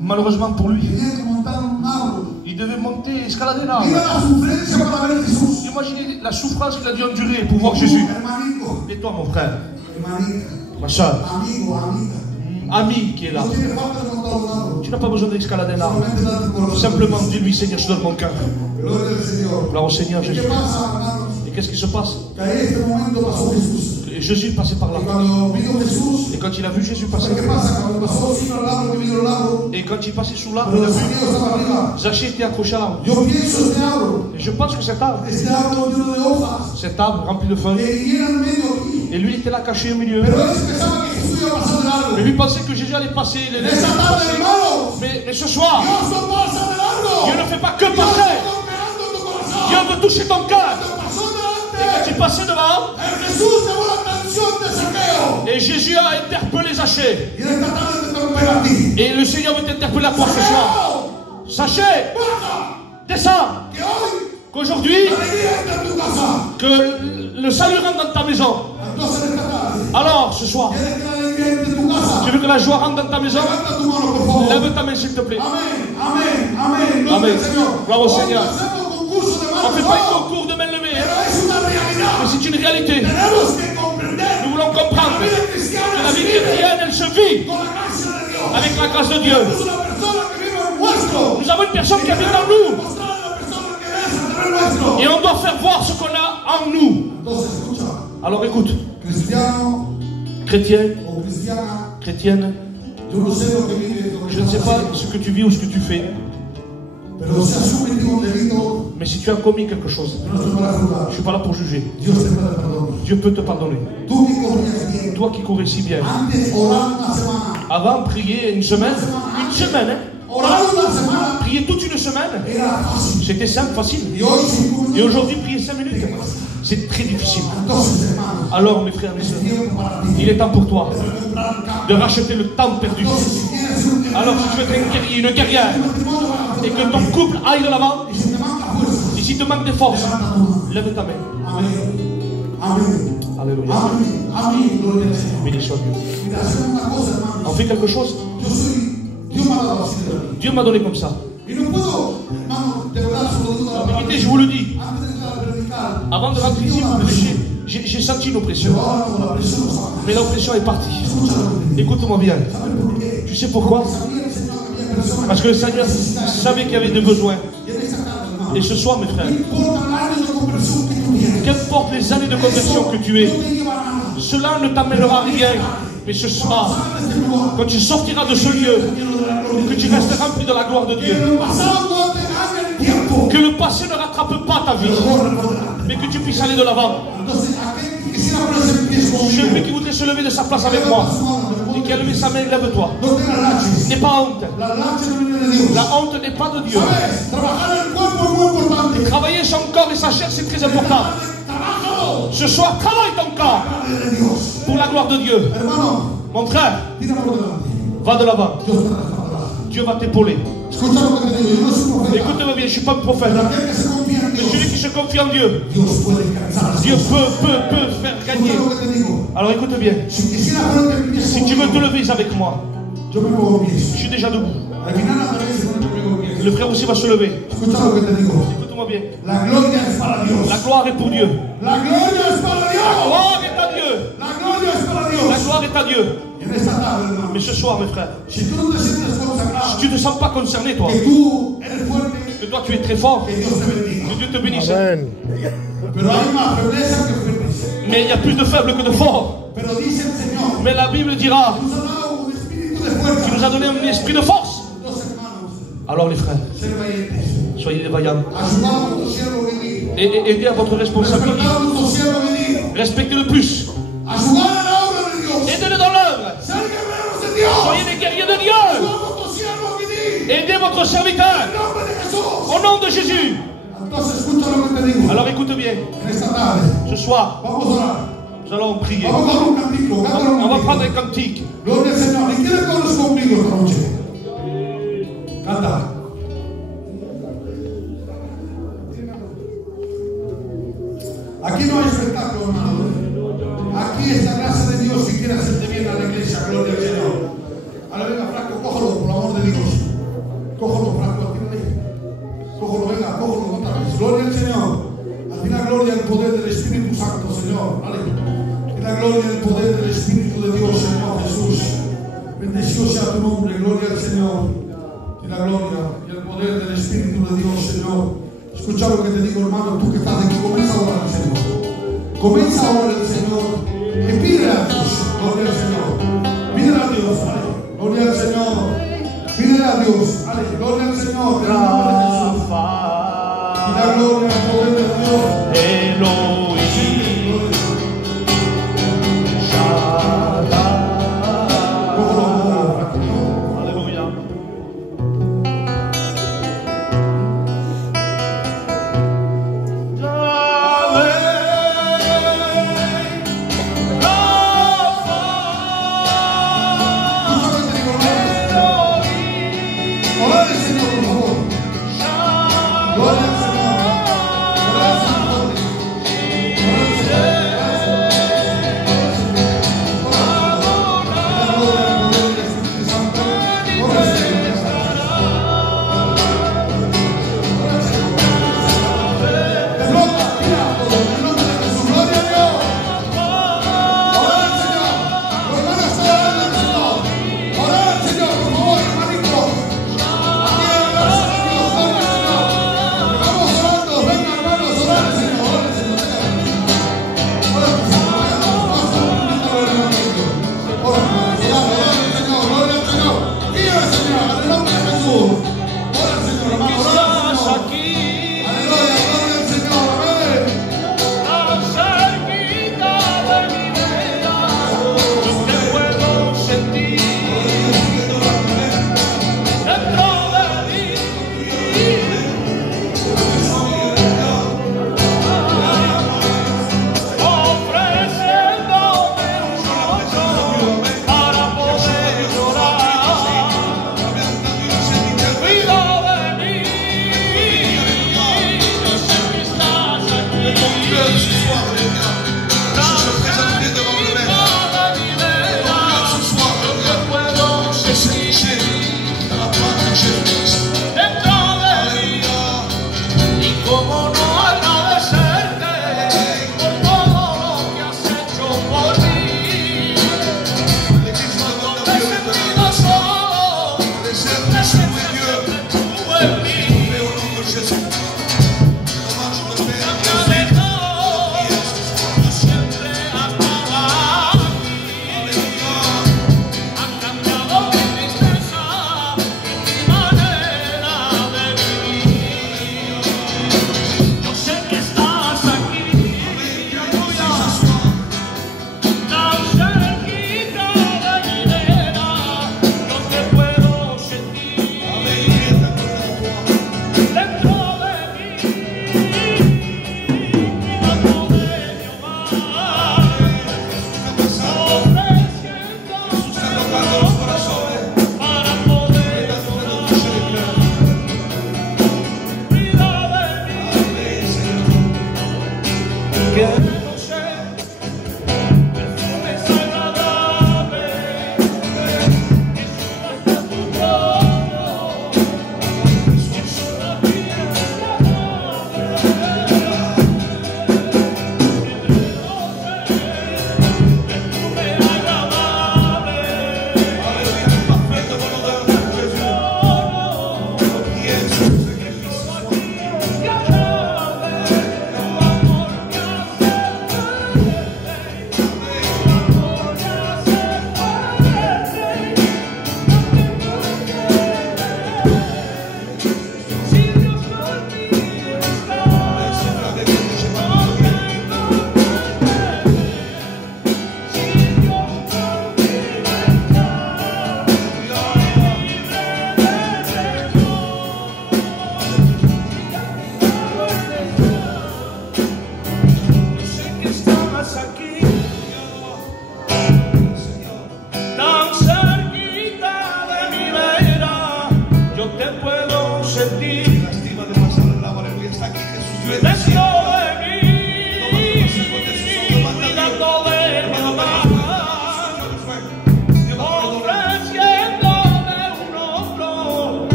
malheureusement pour lui, tenía que montar un árbol. il devait monter, escalader là. Mira la sufrencia para ver a Jesús. Imaginez la souffrance qu'il a dû endurer pour voir Jésus. Hermanito, Et toi, mon frère, hermanita, ma soeur, amigo, amiga. ami qui est là, No tiene falta de montar un árbol. tu n'as pas besoin d'escalader là. Solamente date tu corazón. Simplement, dis-lui, Seigneur, je donne mon cœur. Gloria al Señor. Gloire au Seigneur ¿Qué Jésus. pasa, hermanos? Et qu'est-ce qui se passe? Que en este momento pasó Jesús. Et Jésus passait par là. Y cuando vino Jesús, Et quand il a vu Jésus passer, ¿qué pasa? Cuando pasó sino al lado, que vino al lado, et quand il passait sous l'arbre, pero il a el vu Señor estaba arriba. Zaché était accroché à l'arbre. Yo pienso este árbol, Et je pense que cet arbre lleno de hojas, cet arbre rempli de feuilles, y era en medio aquí. et lui il était là caché au milieu. Pero él pensaba que Jesús iba a pasar del Mais árbol. lui pensait que Jésus allait passer. Esta tarde, hermanos, Mais ce soir, Dios no pasa del árbol. Dieu ne fait pas que Dios passer. está golpeando tu corazón. Dieu veut toucher ton cœur. Pasó Quand delante. il passait devant, El Jesús llamó la atención de Saqueo. et Jésus a interpellé Zaché. Y en esta tarde te interpela a ti. Et le Seigneur veut t'interpeller à toi ce soir. Sachez, Baja, descends, que hoy qu'aujourd'hui, la alegría entra en tu casa. que le salut rentre dans ta maison. Entonces en esta tarde, Alors, ce soir, ¿quieres que la alegría entre en tu casa? tu veux que la joie rentre dans ta maison? Levanta tu mano, por favor. Lève ta main, s'il te plaît. Amén, amén, amén. Gloria Amén. al Señor. Gloire au Hoy Seigneur. no hacemos concurso de On ne manos, fait pas un no. concours de main levée, Pero hein. es una realidad. Mais c'est une réalité. Tenemos que comprender Nous voulons comprendre la vida que cristiana la se vie vive chrétienne, elle se vit con la gracia de Dios. avec la grâce de Dieu. Es una persona que vive en nuestro. Nous avons une personne qui habite en nous. Mostrar a la persona que es a través nuestro. Et on doit faire voir ce qu'on a en nous. Entonces, escucha, Alors écoute, cristiano chrétien, o cristiana, chrétienne, yo no sé lo que vive, lo que je ne sais pas ce que tu vis ou ce que tu fais, pero si has cometido un delito, mais si tu as commis quelque chose, yo no estoy para juzgar. je ne suis pas là pour juger. Dios te puede perdonar. Dieu peut te pardonner. Tú que corrías bien, Toi qui courais si bien. antes orar una semana, Avant, prier une semaine, hein, orar una semana prier toute une semaine, era fácil. c'était simple, facile. Y hoy 5 Et minutos. aujourd'hui, prier 5 minutes, c'est très difficile. Entonces, hermano, Alors, mes frères et sœurs, tiempo para ti. il est temps pour toi Recuperar el cambio. de racheter le temps perdu. Entonces, si quieres ser un Alors, si tu veux être un guerrier, une guerrière, matrimonio para et que ton couple aille de l'avant, y si te manca fuerza, et si te manque de force, levanta tu mano. lève ta main. Amén. Amén. Alléluia. Amén. Amén. Gloria al Señor. Béni soit Dieu. Mira, hacemos una cosa, On hermano. fait quelque chose. Yo soy, Dios me ha dado así de la vida. Dieu m'a donné comme ça. Y no puedo, hermano, de verdad, solo digo la En palabra. vérité, je vous le dis, Antes de entrar a predicar, avant de rentrer ici pour prêcher, j'ai senti une oppression. pero ahora con la presión no sabe. Mais l'oppression est partie. Escúchalo lo que te digo. Écoute-moi bien. ¿Sabes por qué? Tu sais pourquoi? Sabía el Señor que había personas Parce que le Seigneur savait qu'il y avait des besoins. y en esta tarde, hermano, Et ce soir, mes no frères, importa el año de conversión que tú tienes, qu'importe les années de conversion que tu es, no te llevará a nada. cela ne t'amènera rien. Mais ce soir, Sabes de este lugar, quand tu sortiras de ce lieu, lleno de la gloria que tu restes rempli de la gloire de Que Dieu, el pasado no te gane el tiempo, que le passé ne rattrape pas ta vie, corre por delante. mais que tu puisses aller de l'avant. Entonces, aquel que quisiera ponerse en pie Celui conmigo, qui voudrait se lever de sa place avec moi et qui a levé sa main, lève-toi. no tengas laches. N'aie pas honte. La lache no viene de Dios. La honte n'est pas de Dieu. ¿Sabes? Trabajar el cuerpo es muy importante. Travailler son corps et sa chair, c'est très important. Trabájalo. Ce soir, travaille ton corps Padre de Dios. pour la gloire de Dieu. Hermano, Mon frère, tira por delante. va de l'avant. Dios te respaldará. Dieu va t'épauler. Escucha lo que te digo. Yo no soy profeta. Écoute-moi bien, je ne suis pas un prophète. Pero aquel que se confía en Mais Dios, celui qui se confie en Dieu, Dios puede cansar. Dieu peut faire gagner. Escucha lo que te digo. Alors écoute bien, Si quisiera ponerte en pie si tu veux te conmigo, lever avec moi, yo me pongo en pie. je suis déjà debout. Al final la también se pone conmigo en pie. Le frère aussi va se lever. Escucha lo que te digo. Écoute-moi bien. La gloria es para Dios. La gloire est pour Dieu. La gloria es para La Dios. gloire est à Dieu. La gloria es para La Dios. gloire est à Dieu. Y en esta tarde, hermano, Mais ce soir, mes frères, si tú no te sientes consagrado, si tu ne te sens pas concerné, toi, que tú eres fuerte, que toi tu es très fort, que Dios te bendiga. que Dieu te bénisse. Pero hay más febleza que fuertes. Mais il y a plus de faibles que de forts. Pero dice el Señor, Mais la Bible dira nos ha dado un espíritu de qu'il fuerza. nous a donné un esprit de force. Entonces, hermanos, Alors les frères, ser valientes. soyez des vaillants. Ayudar a nuestro siervo a vivir. Et aidez à votre responsabilité. Respetar a nuestro siervo a vivir. Respectez-le plus. Ayudar a la obra de Dios. Aidez-le dans l'œuvre. Ser guerreros de Dios. Soyez des guerriers de Dieu. Ayudar a nuestro siervo a vivir. Aidez votre serviteur. En nombre de Jesús. Au nom de Jésus. Entonces, escucha lo que te digo. Alors écoute bien. En esta tarde, Ce soir, vamos a orar. nous allons prier. Vamos a dar un cantico. Cántalo On va conmigo. prendre un cantique. Gloria al Señor. ¿Y quién corres conmigo esta noche? Canta. Aquí no hay espectáculo, hermano. Aquí es la gracia de Dios. Si quieres venga, cógelo otra vez. Gloria al Señor. Al final, gloria al poder del Espíritu Santo, Señor. Aleluya. Y la gloria al poder del Espíritu de Dios, Señor Jesús. Bendecido sea tu nombre, gloria al Señor. Y la gloria y el poder del Espíritu de Dios, Señor. Escucha lo que te digo, hermano, tú que estás aquí, comienza a orar al Señor. Comienza a orar al Señor. Y pide a Dios, gloria al Señor. Pide a Dios, aleluya. Gloria al Señor. Pide a Dios, aleluya. Gloria al Señor. En el nombre de Jesús. Y la gloria al poder de Dios.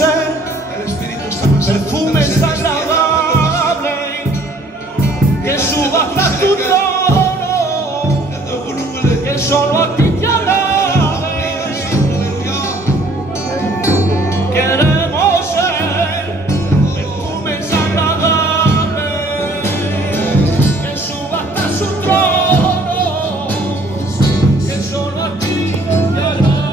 El Espíritu está más perfumes agradables, que suba hasta tu trono, que solo a ti te alabe. Queremos ser perfumes agradables, que suba hasta su trono, que solo a ti te alabe.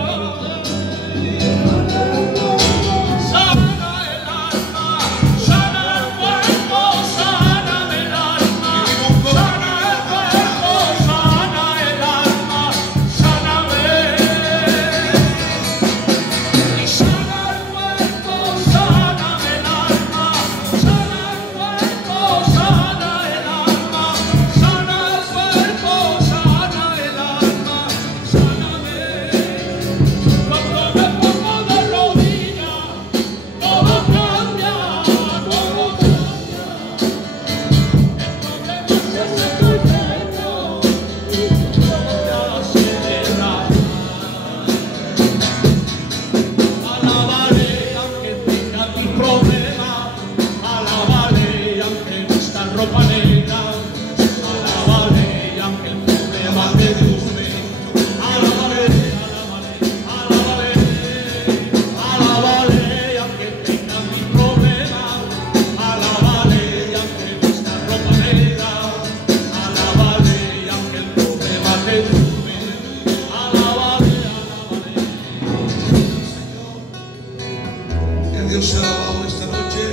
Dios sea alabado esta noche.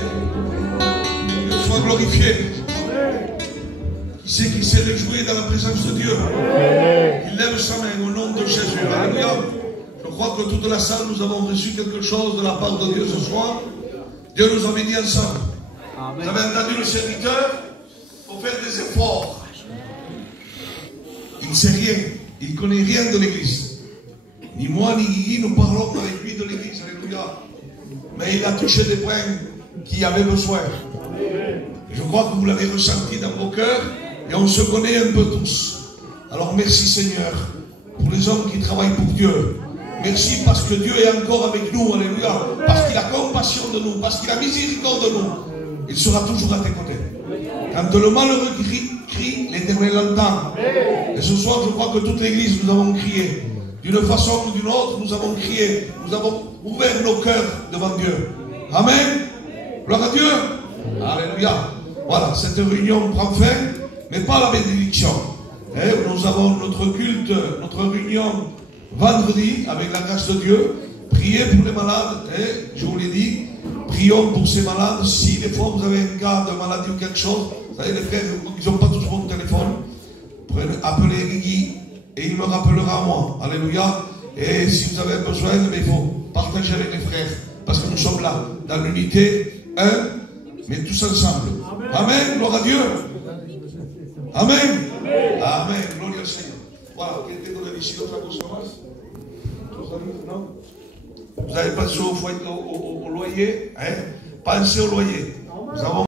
Dios soit glorifié. Qui c'est qui sait le jouer dans la présence de Dieu? Il lève sa main au nom de Jésus. Alléluia. Je crois que toute la salle, nous avons reçu quelque chose de la part de Dieu ce soir. Dieu nous a bénis ensemble. Vous avez entendu le serviteur? Il faut faire des efforts. Il ne sait rien. Il ne connaît rien de l'église. Ni moi ni Guigui, nous parlons avec lui de l'église. Alléluia. Mais il a touché des points qui avaient besoin. Et je crois que vous l'avez ressenti dans vos cœurs. Et on se connaît un peu tous. Alors merci Seigneur pour les hommes qui travaillent pour Dieu. Merci parce que Dieu est encore avec nous. Alléluia. Parce qu'il a compassion de nous. Parce qu'il a miséricorde de nous. Il sera toujours à tes côtés. Quand le malheureux crie, l'Éternel l'entend. Et ce soir, je crois que toute l'église, nous avons crié. D'une façon ou d'une autre, nous avons crié. Nous avons ouvert nos cœurs devant Dieu. Amen. Gloire à Dieu. Alléluia. Voilà, cette réunion prend fin, mais pas la bénédiction. Nous avons notre culte, notre réunion vendredi, avec la grâce de Dieu. Priez pour les malades. Je vous l'ai dit, prions pour ces malades. Si des fois vous avez un cas de maladie ou quelque chose, vous savez, les frères, ils n'ont pas toujours mon téléphone. Appelez Guigui et il me rappellera à moi. Alléluia. Et si vous avez besoin, il faut partager avec les frères. Parce que nous sommes là, dans l'unité, mais tous ensemble. Amen. Gloire à Dieu. Amen. Amen. Gloire au Seigneur. Voilà. Quelqu'un donne ici d'autres choses? Non? Vous avez pensé au loyer? Pensez au loyer. Nous avons